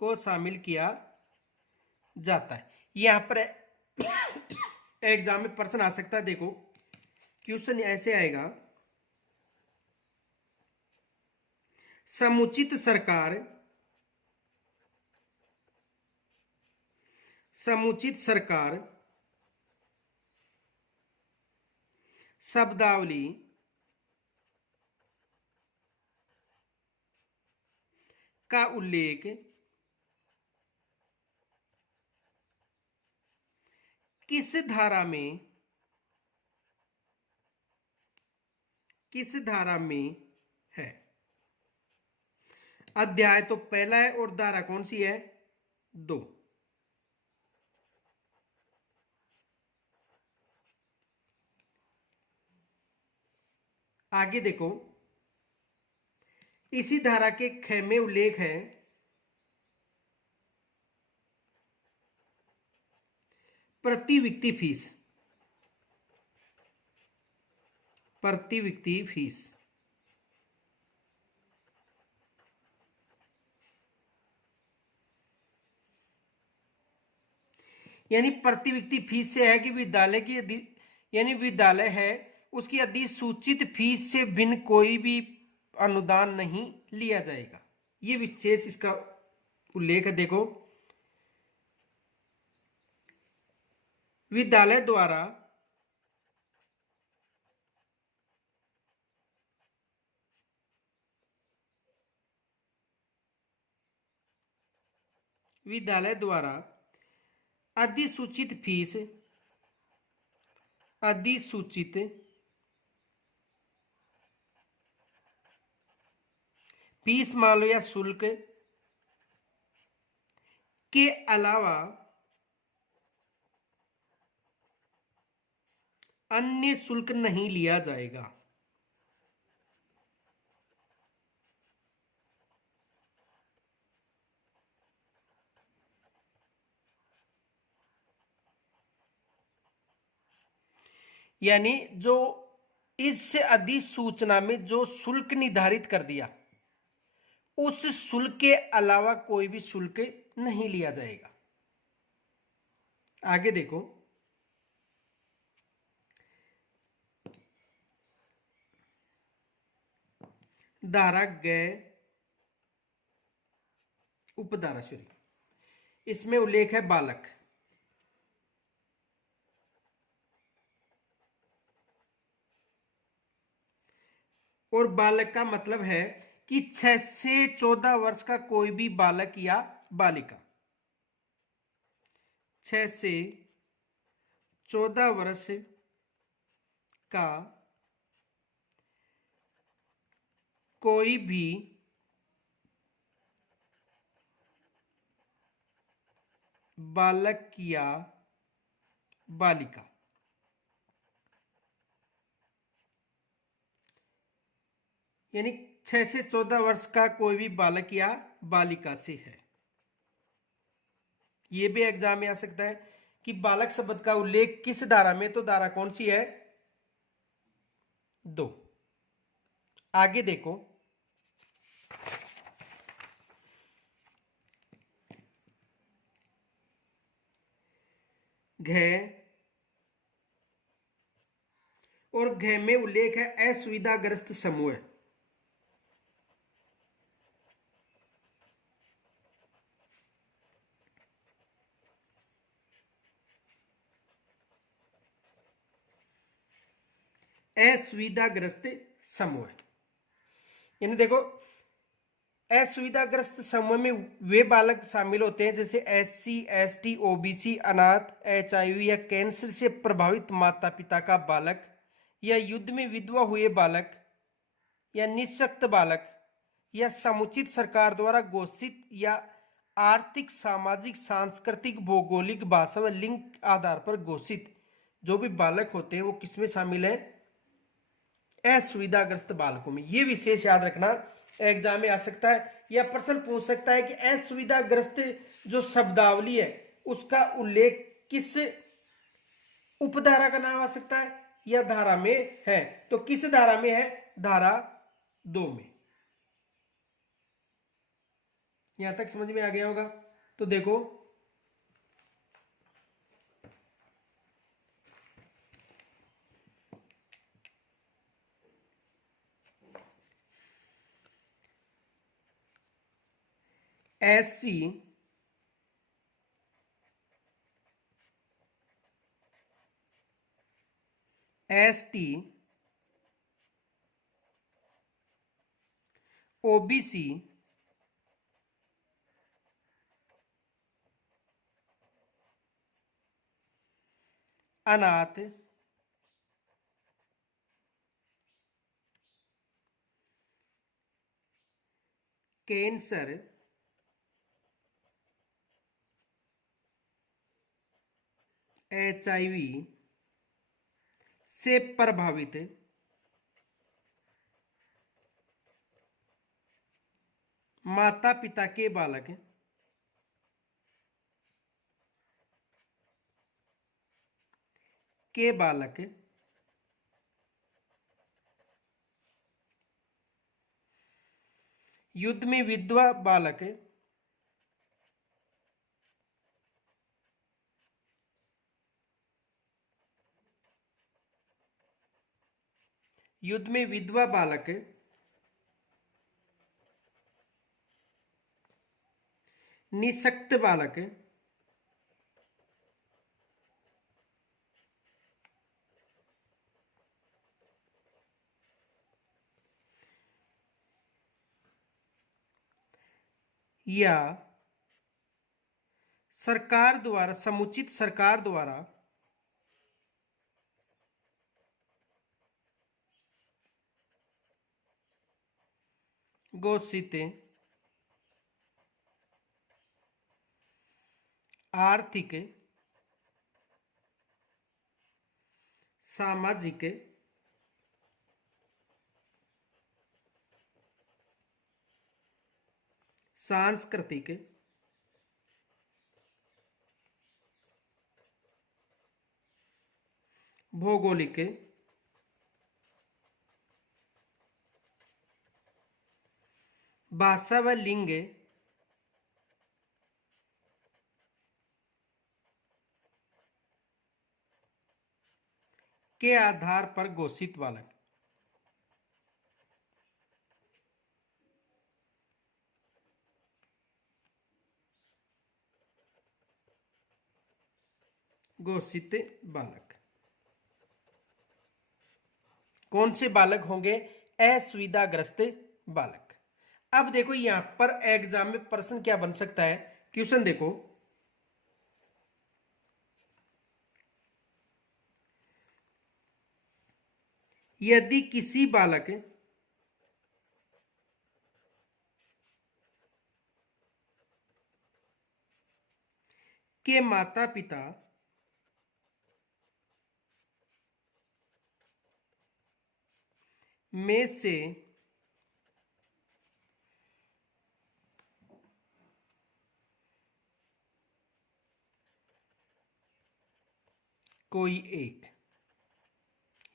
को शामिल किया जाता है। यहां पर एग्जाम में प्रश्न आ सकता है, देखो क्वेश्चन ऐसे आएगा, समुचित सरकार, समुचित सरकार शब्दावली का उल्लेख किस धारा में, किस धारा में है? अध्याय तो पहला है और धारा कौन सी है? 2। आगे देखो, इसी धारा के ख में उल्लेख है प्रति व्यक्ति फीस, प्रति व्यक्ति फीस, यानी प्रति व्यक्ति फीस से है कि विद्यालय की यानी विद्यालय है उसकी अधिसूचित फीस से भिन्न कोई भी अनुदान नहीं लिया जाएगा। ये विशेष इसका उल्लेख है। देखो, विद्यालय द्वारा अधिसूचित फीस, अधिसूचित फीस मान लो या शुल्क के अलावा अन्य शुल्क नहीं लिया जाएगा। यानी जो इस अधिसूचना में जो शुल्क निर्धारित कर दिया, उस शुल्क के अलावा कोई भी शुल्क नहीं लिया जाएगा। आगे देखो, धारा ग उपधारा, इसमें उल्लेख है बालक, और बालक का मतलब है कि 6 से 14 वर्ष का कोई भी बालक या बालिका, 6 से 14 वर्ष का कोई भी बालक या बालिका यानी 6 से 14 वर्ष का कोई भी बालक या बालिका से है। यह भी एग्जाम में आ सकता है कि बालक शब्द का उल्लेख किस धारा में, तो धारा कौन सी है? 2। आगे देखो, घ और घ में उल्लेख है असुविधाग्रस्त समूह। असुविधाग्रस्त समूह। यानी देखो, असुविधाग्रस्त समूह में वे बालक शामिल होते हैं जैसे SC ST OBC, अनाथ, HIV या कैंसर से प्रभावित माता पिता का बालक, या युद्ध में विधवा हुए बालक, या निःशक्त बालक, या समुचित सरकार द्वारा घोषित या आर्थिक, सामाजिक, सांस्कृतिक, भौगोलिक, भाषा व लिंग आधार पर घोषित जो भी बालक होते हैं वो किसमें शामिल है? असुविधाग्रस्त बालकों में। ये विशेष याद रखना, एग्जाम में आ सकता है या प्रश्न पूछ सकता है कि असुविधाग्रस्त जो शब्दावली है उसका उल्लेख किस उपधारा का नाम आ सकता है या धारा में है? तो किस धारा में है? धारा 2 में। यहां तक समझ में आ गया होगा। तो देखो, SC ST OBC अनाथ, कैंसर, HIV से प्रभावित माता पिता के बालक, युद्ध में विधवा बालक, युद्ध में विधवा बालक, निःशक्त बालक, या सरकार द्वारा, समुचित सरकार द्वारा घोषित आर्थिक, सामाजिक, सांस्कृतिक, भौगोलिक, भाषा व लिंग के आधार पर घोषित बालक। घोषित बालक कौन से बालक होंगे? असुविधाग्रस्त बालक। अब देखो यहां पर एग्जाम में प्रश्न क्या बन सकता है, क्वेश्चन देखो, यदि किसी बालक के माता पिता में से कोई एक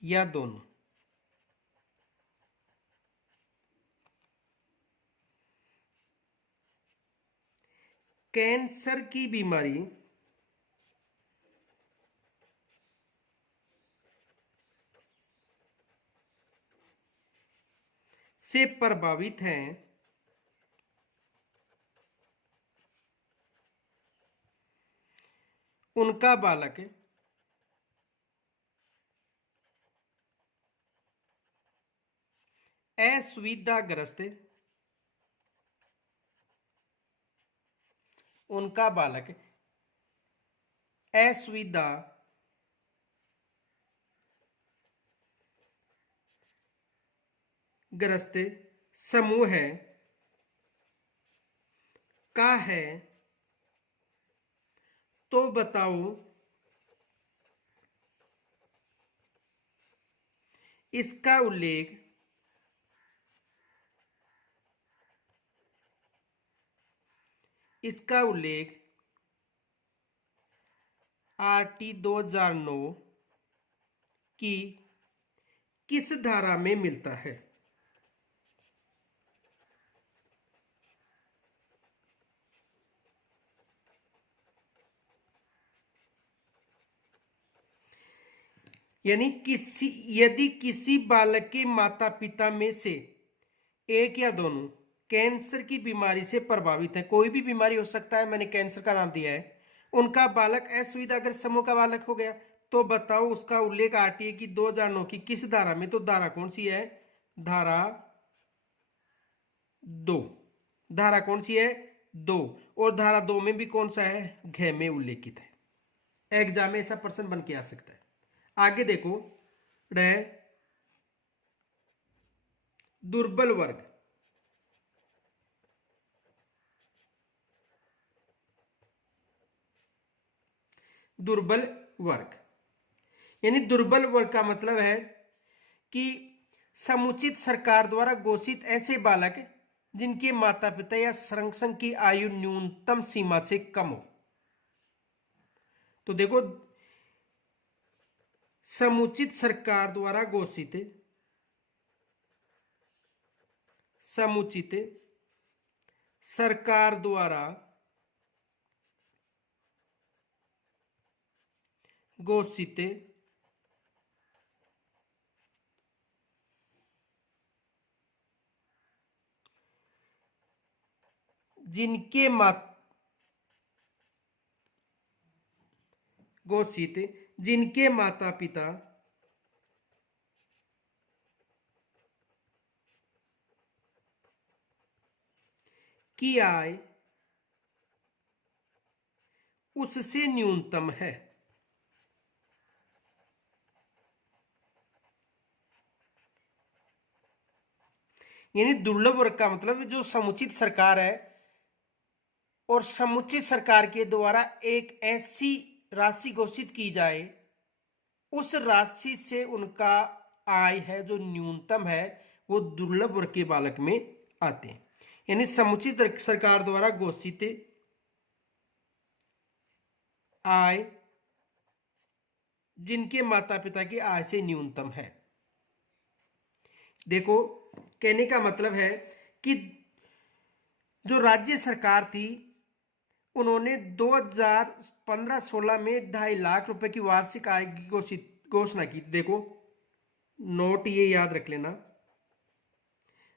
या दोनों कैंसर की बीमारी से प्रभावित हैं, उनका बालक असुविधाग्रस्त उनका बालक असुविधा ग्रस्त समूह का है तो बताओ इसका उल्लेख आरटी 2009 की किस धारा में मिलता है? यानी यदि किसी बालक के माता पिता में से एक या दोनों कैंसर की बीमारी से प्रभावित है, कोई भी बीमारी हो सकता है, मैंने कैंसर का नाम दिया है, उनका बालक असुविधाग्रस्त समूह का बालक हो गया, तो बताओ उसका उल्लेख आरटीए की 2009 की किस धारा में? तो धारा कौन सी है? धारा 2। धारा कौन सी है? 2। और धारा 2 में भी कौन सा है? घ में उल्लेखित है। एग्जाम में ऐसा प्रश्न बन के आ सकता है। आगे देखो, दुर्बल वर्ग। दुर्बल वर्ग यानी दुर्बल वर्ग का मतलब है कि समुचित सरकार द्वारा घोषित ऐसे बालक जिनके माता पिता या संरक्षक की आयु न्यूनतम सीमा से कम हो। तो देखो, समुचित सरकार द्वारा घोषित, समुचित सरकार द्वारा घोषित जिनके माता पिता की आय उससे न्यूनतम है। यानी दुर्लभ वर्ग का मतलब जो समुचित सरकार है और समुचित सरकार के द्वारा एक ऐसी राशि घोषित की जाए, उस राशि से उनका आय है जो न्यूनतम है, वो दुर्लभ वर्ग के बालक में आते हैं। यानी समुचित सरकार द्वारा घोषित आय जिनके माता पिता की आय से न्यूनतम है। देखो, कहने का मतलब है कि जो राज्य सरकार थी उन्होंने 2015-16 में 2.5 लाख रुपए की वार्षिक आय की घोषणा की। देखो, नोट ये याद रख लेना।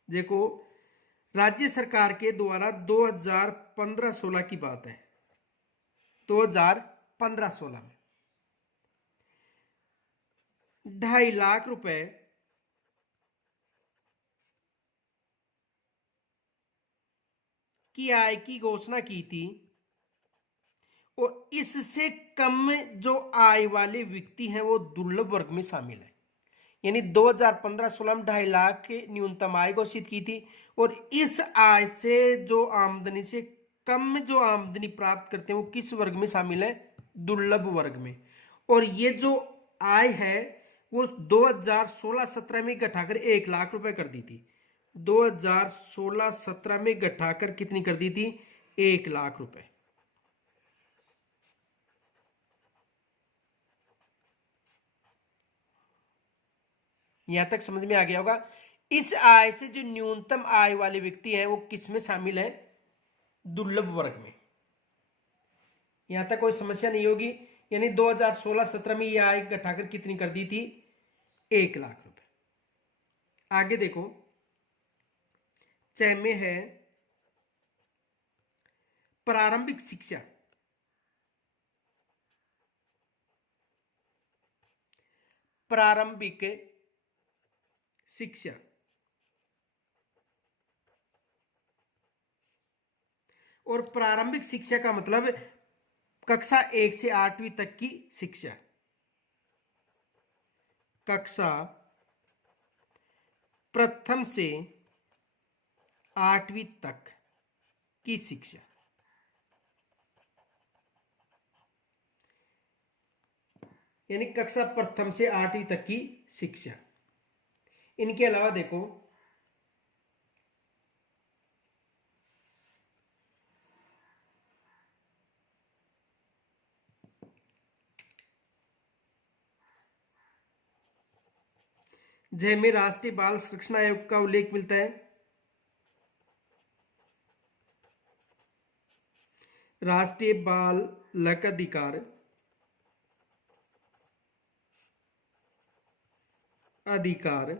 देखो, राज्य सरकार के द्वारा 2015-16 की बात है, 2015-16 में 2.5 लाख रुपए की आय की घोषणा की थी, और इससे कम जो आय वाले व्यक्ति हैं वो दुर्लभ वर्ग में शामिल है। यानी 2015-16 में 2.5 लाख की न्यूनतम आय घोषित की थी, और इस आय से जो आमदनी से कम जो आमदनी प्राप्त करते हैं वो किस वर्ग में शामिल है? दुर्लभ वर्ग में। और ये जो आय है वो 2016-17 में घटाकर 1 लाख रुपए कर दी थी। 2016-17 में घटाकर कितनी कर दी थी? 1 लाख रुपए। यहां तक समझ में आ गया होगा। इस आय से जो न्यूनतम आय वाले व्यक्ति हैं वो किस में शामिल है? दुर्लभ वर्ग में। यहां तक कोई समस्या नहीं होगी। यानी 2016-17 में यह आय घटाकर कितनी कर दी थी? 1 लाख रुपए। आगे देखो, च में है प्रारंभिक शिक्षा। प्रारंभिक शिक्षा और प्रारंभिक शिक्षा का मतलब कक्षा 1 से 8वीं तक की शिक्षा। कक्षा प्रथम से 8वीं तक की शिक्षा। यानी कक्षा प्रथम से 8वीं तक की शिक्षा। इनके अलावा देखो जिनमें राष्ट्रीय बाल संरक्षण आयोग का उल्लेख मिलता है। राष्ट्रीय बालक अधिकार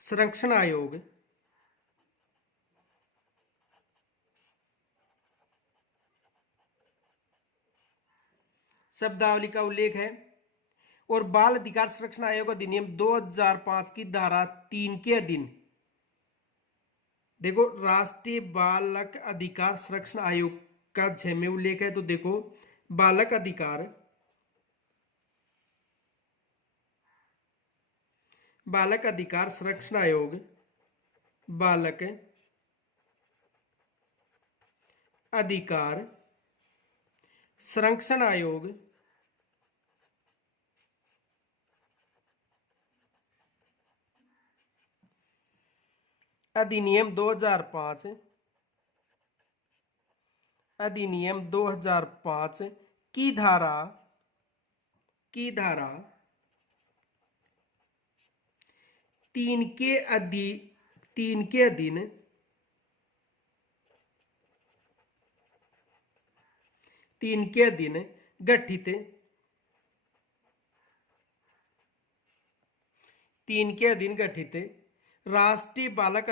संरक्षण आयोग, शब्दावली का उल्लेख है। और बाल अधिकार संरक्षण आयोग अधिनियम 2005 की धारा 3 के अधीन देखो राष्ट्रीय बालक अधिकार संरक्षण आयोग का 6 में उल्लेख है। तो देखो बालक अधिकार संरक्षण आयोग, बालक अधिकार संरक्षण आयोग अधिनियम 2005 की धारा 3 के अधीन गठित राष्ट्रीय बालक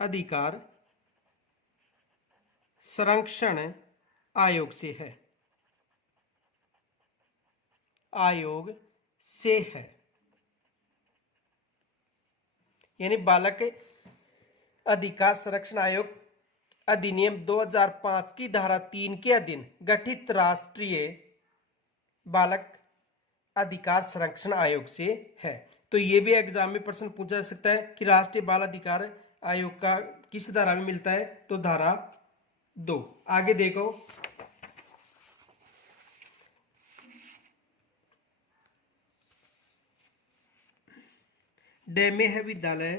अधिकार संरक्षण आयोग से है। यानी बालक अधिकार संरक्षण आयोग अधिनियम 2005 की धारा 3 के अधीन गठित राष्ट्रीय बालक अधिकार संरक्षण आयोग से है। तो ये भी एग्जाम में प्रश्न पूछा जा सकता है कि राष्ट्रीय बाल अधिकार आयोग का किस धारा में मिलता है। तो धारा 2। आगे देखो डेमे है विद्यालय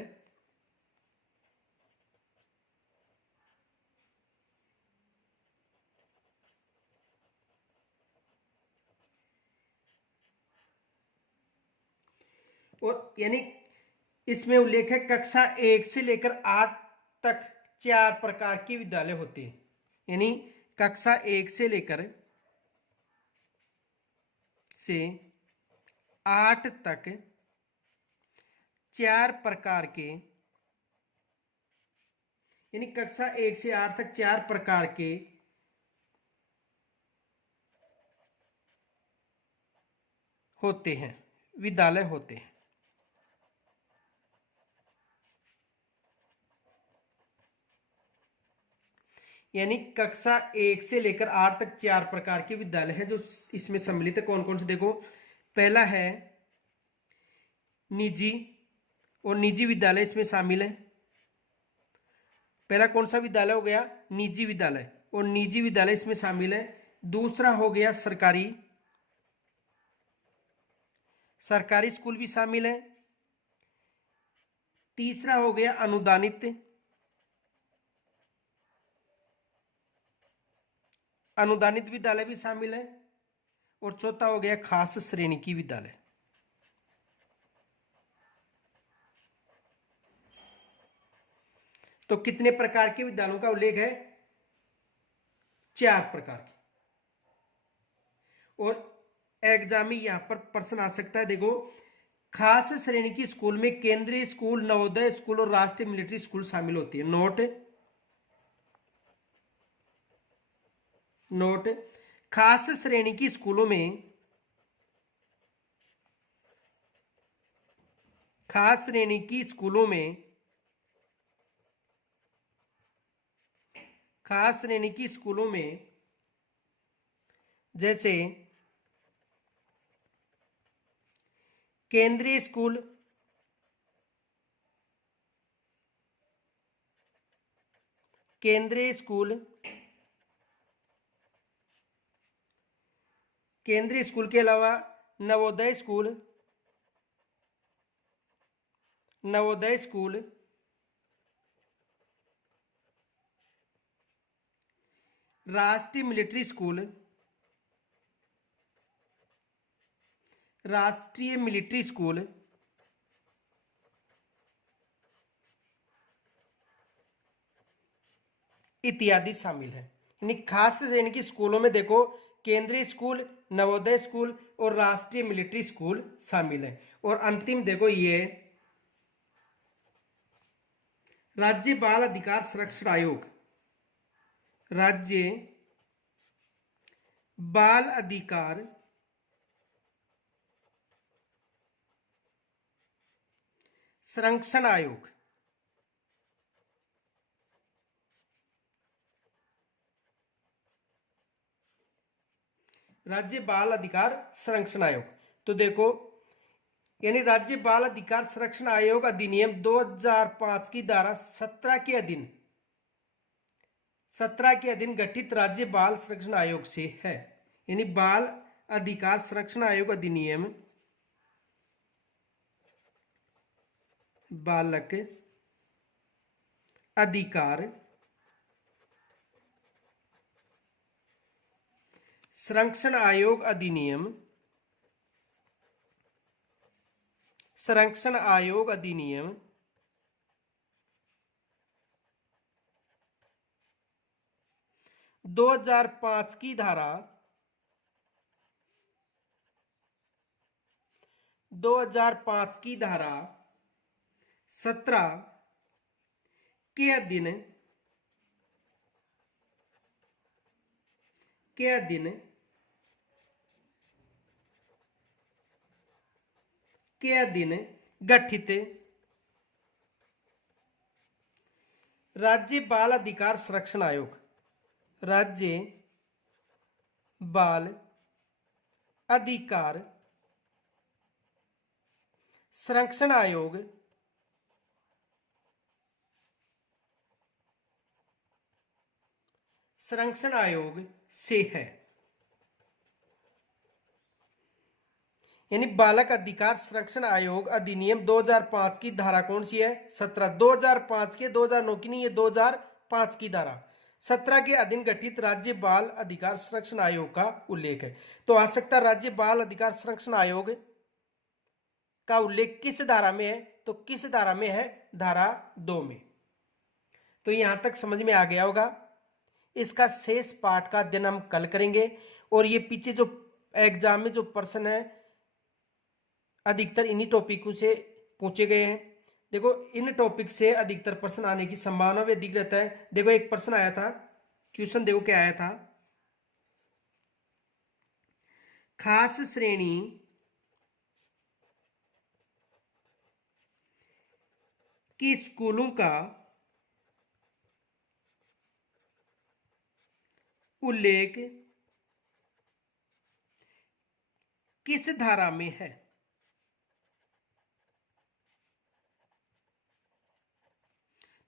और यानी इसमें उल्लेख है कक्षा 1 से लेकर 8 तक 4 प्रकार के विद्यालय होते हैं। यानी कक्षा 1 से लेकर 8 तक 4 प्रकार के, यानी कक्षा 1 से 8 तक 4 प्रकार के होते हैं, विद्यालय होते हैं। यानी कक्षा 1 से लेकर 8 तक 4 प्रकार के विद्यालय हैं जो इसमें सम्मिलित है। कौन कौन से देखो, पहला है निजी, और निजी विद्यालय इसमें शामिल है। पहला कौन सा विद्यालय हो गया, निजी विद्यालय, और निजी विद्यालय इसमें शामिल है। दूसरा हो गया सरकारी स्कूल भी शामिल है। तीसरा हो गया अनुदानित विद्यालय भी शामिल है। और चौथा हो गया खास श्रेणी की विद्यालय। तो कितने प्रकार के विद्यालयों का उल्लेख है, 4 प्रकार के। और एग्जाम में यहां पर प्रश्न आ सकता है, देखो खास श्रेणी की स्कूल में केंद्रीय स्कूल, नवोदय स्कूल और राष्ट्रीय मिलिट्री स्कूल शामिल होती है। नोट नोट, खास श्रेणी की स्कूलों में, खास श्रेणी की स्कूलों में, खास श्रेणी की स्कूलों में जैसे केंद्रीय स्कूल, केंद्रीय स्कूल, केंद्रीय स्कूल के अलावा नवोदय स्कूल, नवोदय स्कूल, राष्ट्रीय मिलिट्री स्कूल, राष्ट्रीय मिलिट्री स्कूल, इत्यादि शामिल है। यानी खास श्रेणी की स्कूलों में देखो केंद्रीय स्कूल, नवोदय स्कूल और राष्ट्रीय मिलिट्री स्कूल शामिल है। और अंतिम देखो ये राज्य बाल अधिकार संरक्षण आयोग, राज्य बाल अधिकार संरक्षण आयोग, राज्य बाल अधिकार संरक्षण आयोग। तो देखो यानी राज्य बाल अधिकार संरक्षण आयोग अधिनियम 2005 की धारा 17 के अधीन, 17 के अधीन गठित राज्य बाल संरक्षण आयोग से है। यानी बाल अधिकार संरक्षण आयोग अधिनियम बालक अधिकार संरक्षण आयोग अधिनियम, संरक्षण आयोग अधिनियम 2005 की धारा 2005 की धारा 17 के अधीन, के अधीन, के अधीन गठित राज्य बाल अधिकार संरक्षण आयोग, राज्य बाल अधिकार संरक्षण आयोग संरक्षण आयोग से है। यानी बालक अधिकार संरक्षण आयोग अधिनियम 2005 की धारा कौन सी है? 17। 2005 के 2009 की नहीं, ये 2005 की धारा 17 के अधीन गठित राज्य बाल अधिकार संरक्षण आयोग का उल्लेख है। तो आ सकता राज्य बाल अधिकार संरक्षण आयोग का उल्लेख किस धारा में है? तो किस धारा में है? धारा 2 में। तो यहां तक समझ में आ गया होगा। इसका शेष पाठ का अध्ययन हम कल करेंगे। और ये पीछे जो एग्जाम में जो प्रश्न है अधिकतर इन्हीं टॉपिकों से पूछे गए हैं। देखो इन टॉपिक से अधिकतर प्रश्न आने की संभावना भी अधिक रहता है। देखो एक प्रश्न आया था, क्वेश्चन देखो क्या आया था, खास श्रेणी की स्कूलों का उल्लेख किस धारा में है?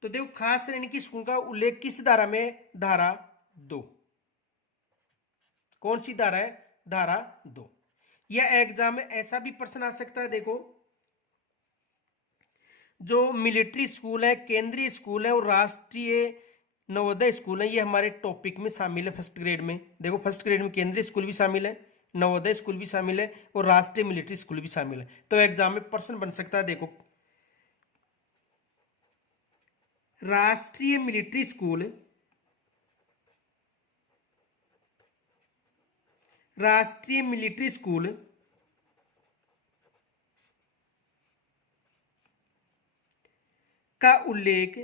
तो देखो खास श्रेणी की स्कूल का उल्लेख किस धारा में? धारा 2। कौन सी धारा है? धारा 2। यह एग्जाम में ऐसा भी प्रश्न आ सकता है, देखो जो मिलिट्री स्कूल है, केंद्रीय स्कूल है और राष्ट्रीय नवोदय स्कूल है, ये हमारे टॉपिक में शामिल है फर्स्ट ग्रेड में। देखो फर्स्ट ग्रेड में केंद्रीय स्कूल भी शामिल है, नवोदय स्कूल भी शामिल है और राष्ट्रीय मिलिट्री स्कूल भी शामिल है। तो एग्जाम में प्रश्न बन सकता है, देखो राष्ट्रीय मिलिट्री स्कूल, राष्ट्रीय मिलिट्री स्कूल का उल्लेख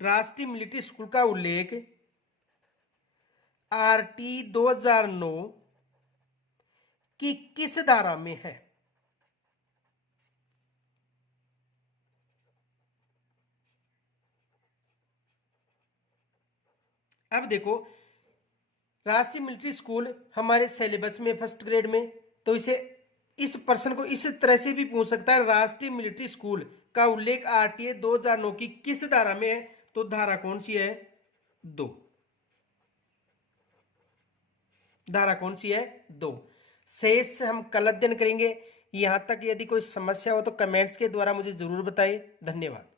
राष्ट्रीय मिलिट्री स्कूल का उल्लेख आरटी 2009 की किस धारा में है? अब देखो, राष्ट्रीय मिलिट्री स्कूल हमारे सिलेबस में फर्स्ट ग्रेड में, तो इस प्रश्न को इस तरह से भी पूछ सकता है, राष्ट्रीय मिलिट्री स्कूल का उल्लेख आरटीए 2009 की किस धारा में है? तो धारा कौन सी है? 2। धारा कौन सी है? 2। शेष हम कल अध्ययन करेंगे। यहां तक यदि कोई समस्या हो तो कमेंट्स के द्वारा मुझे जरूर बताएं। धन्यवाद।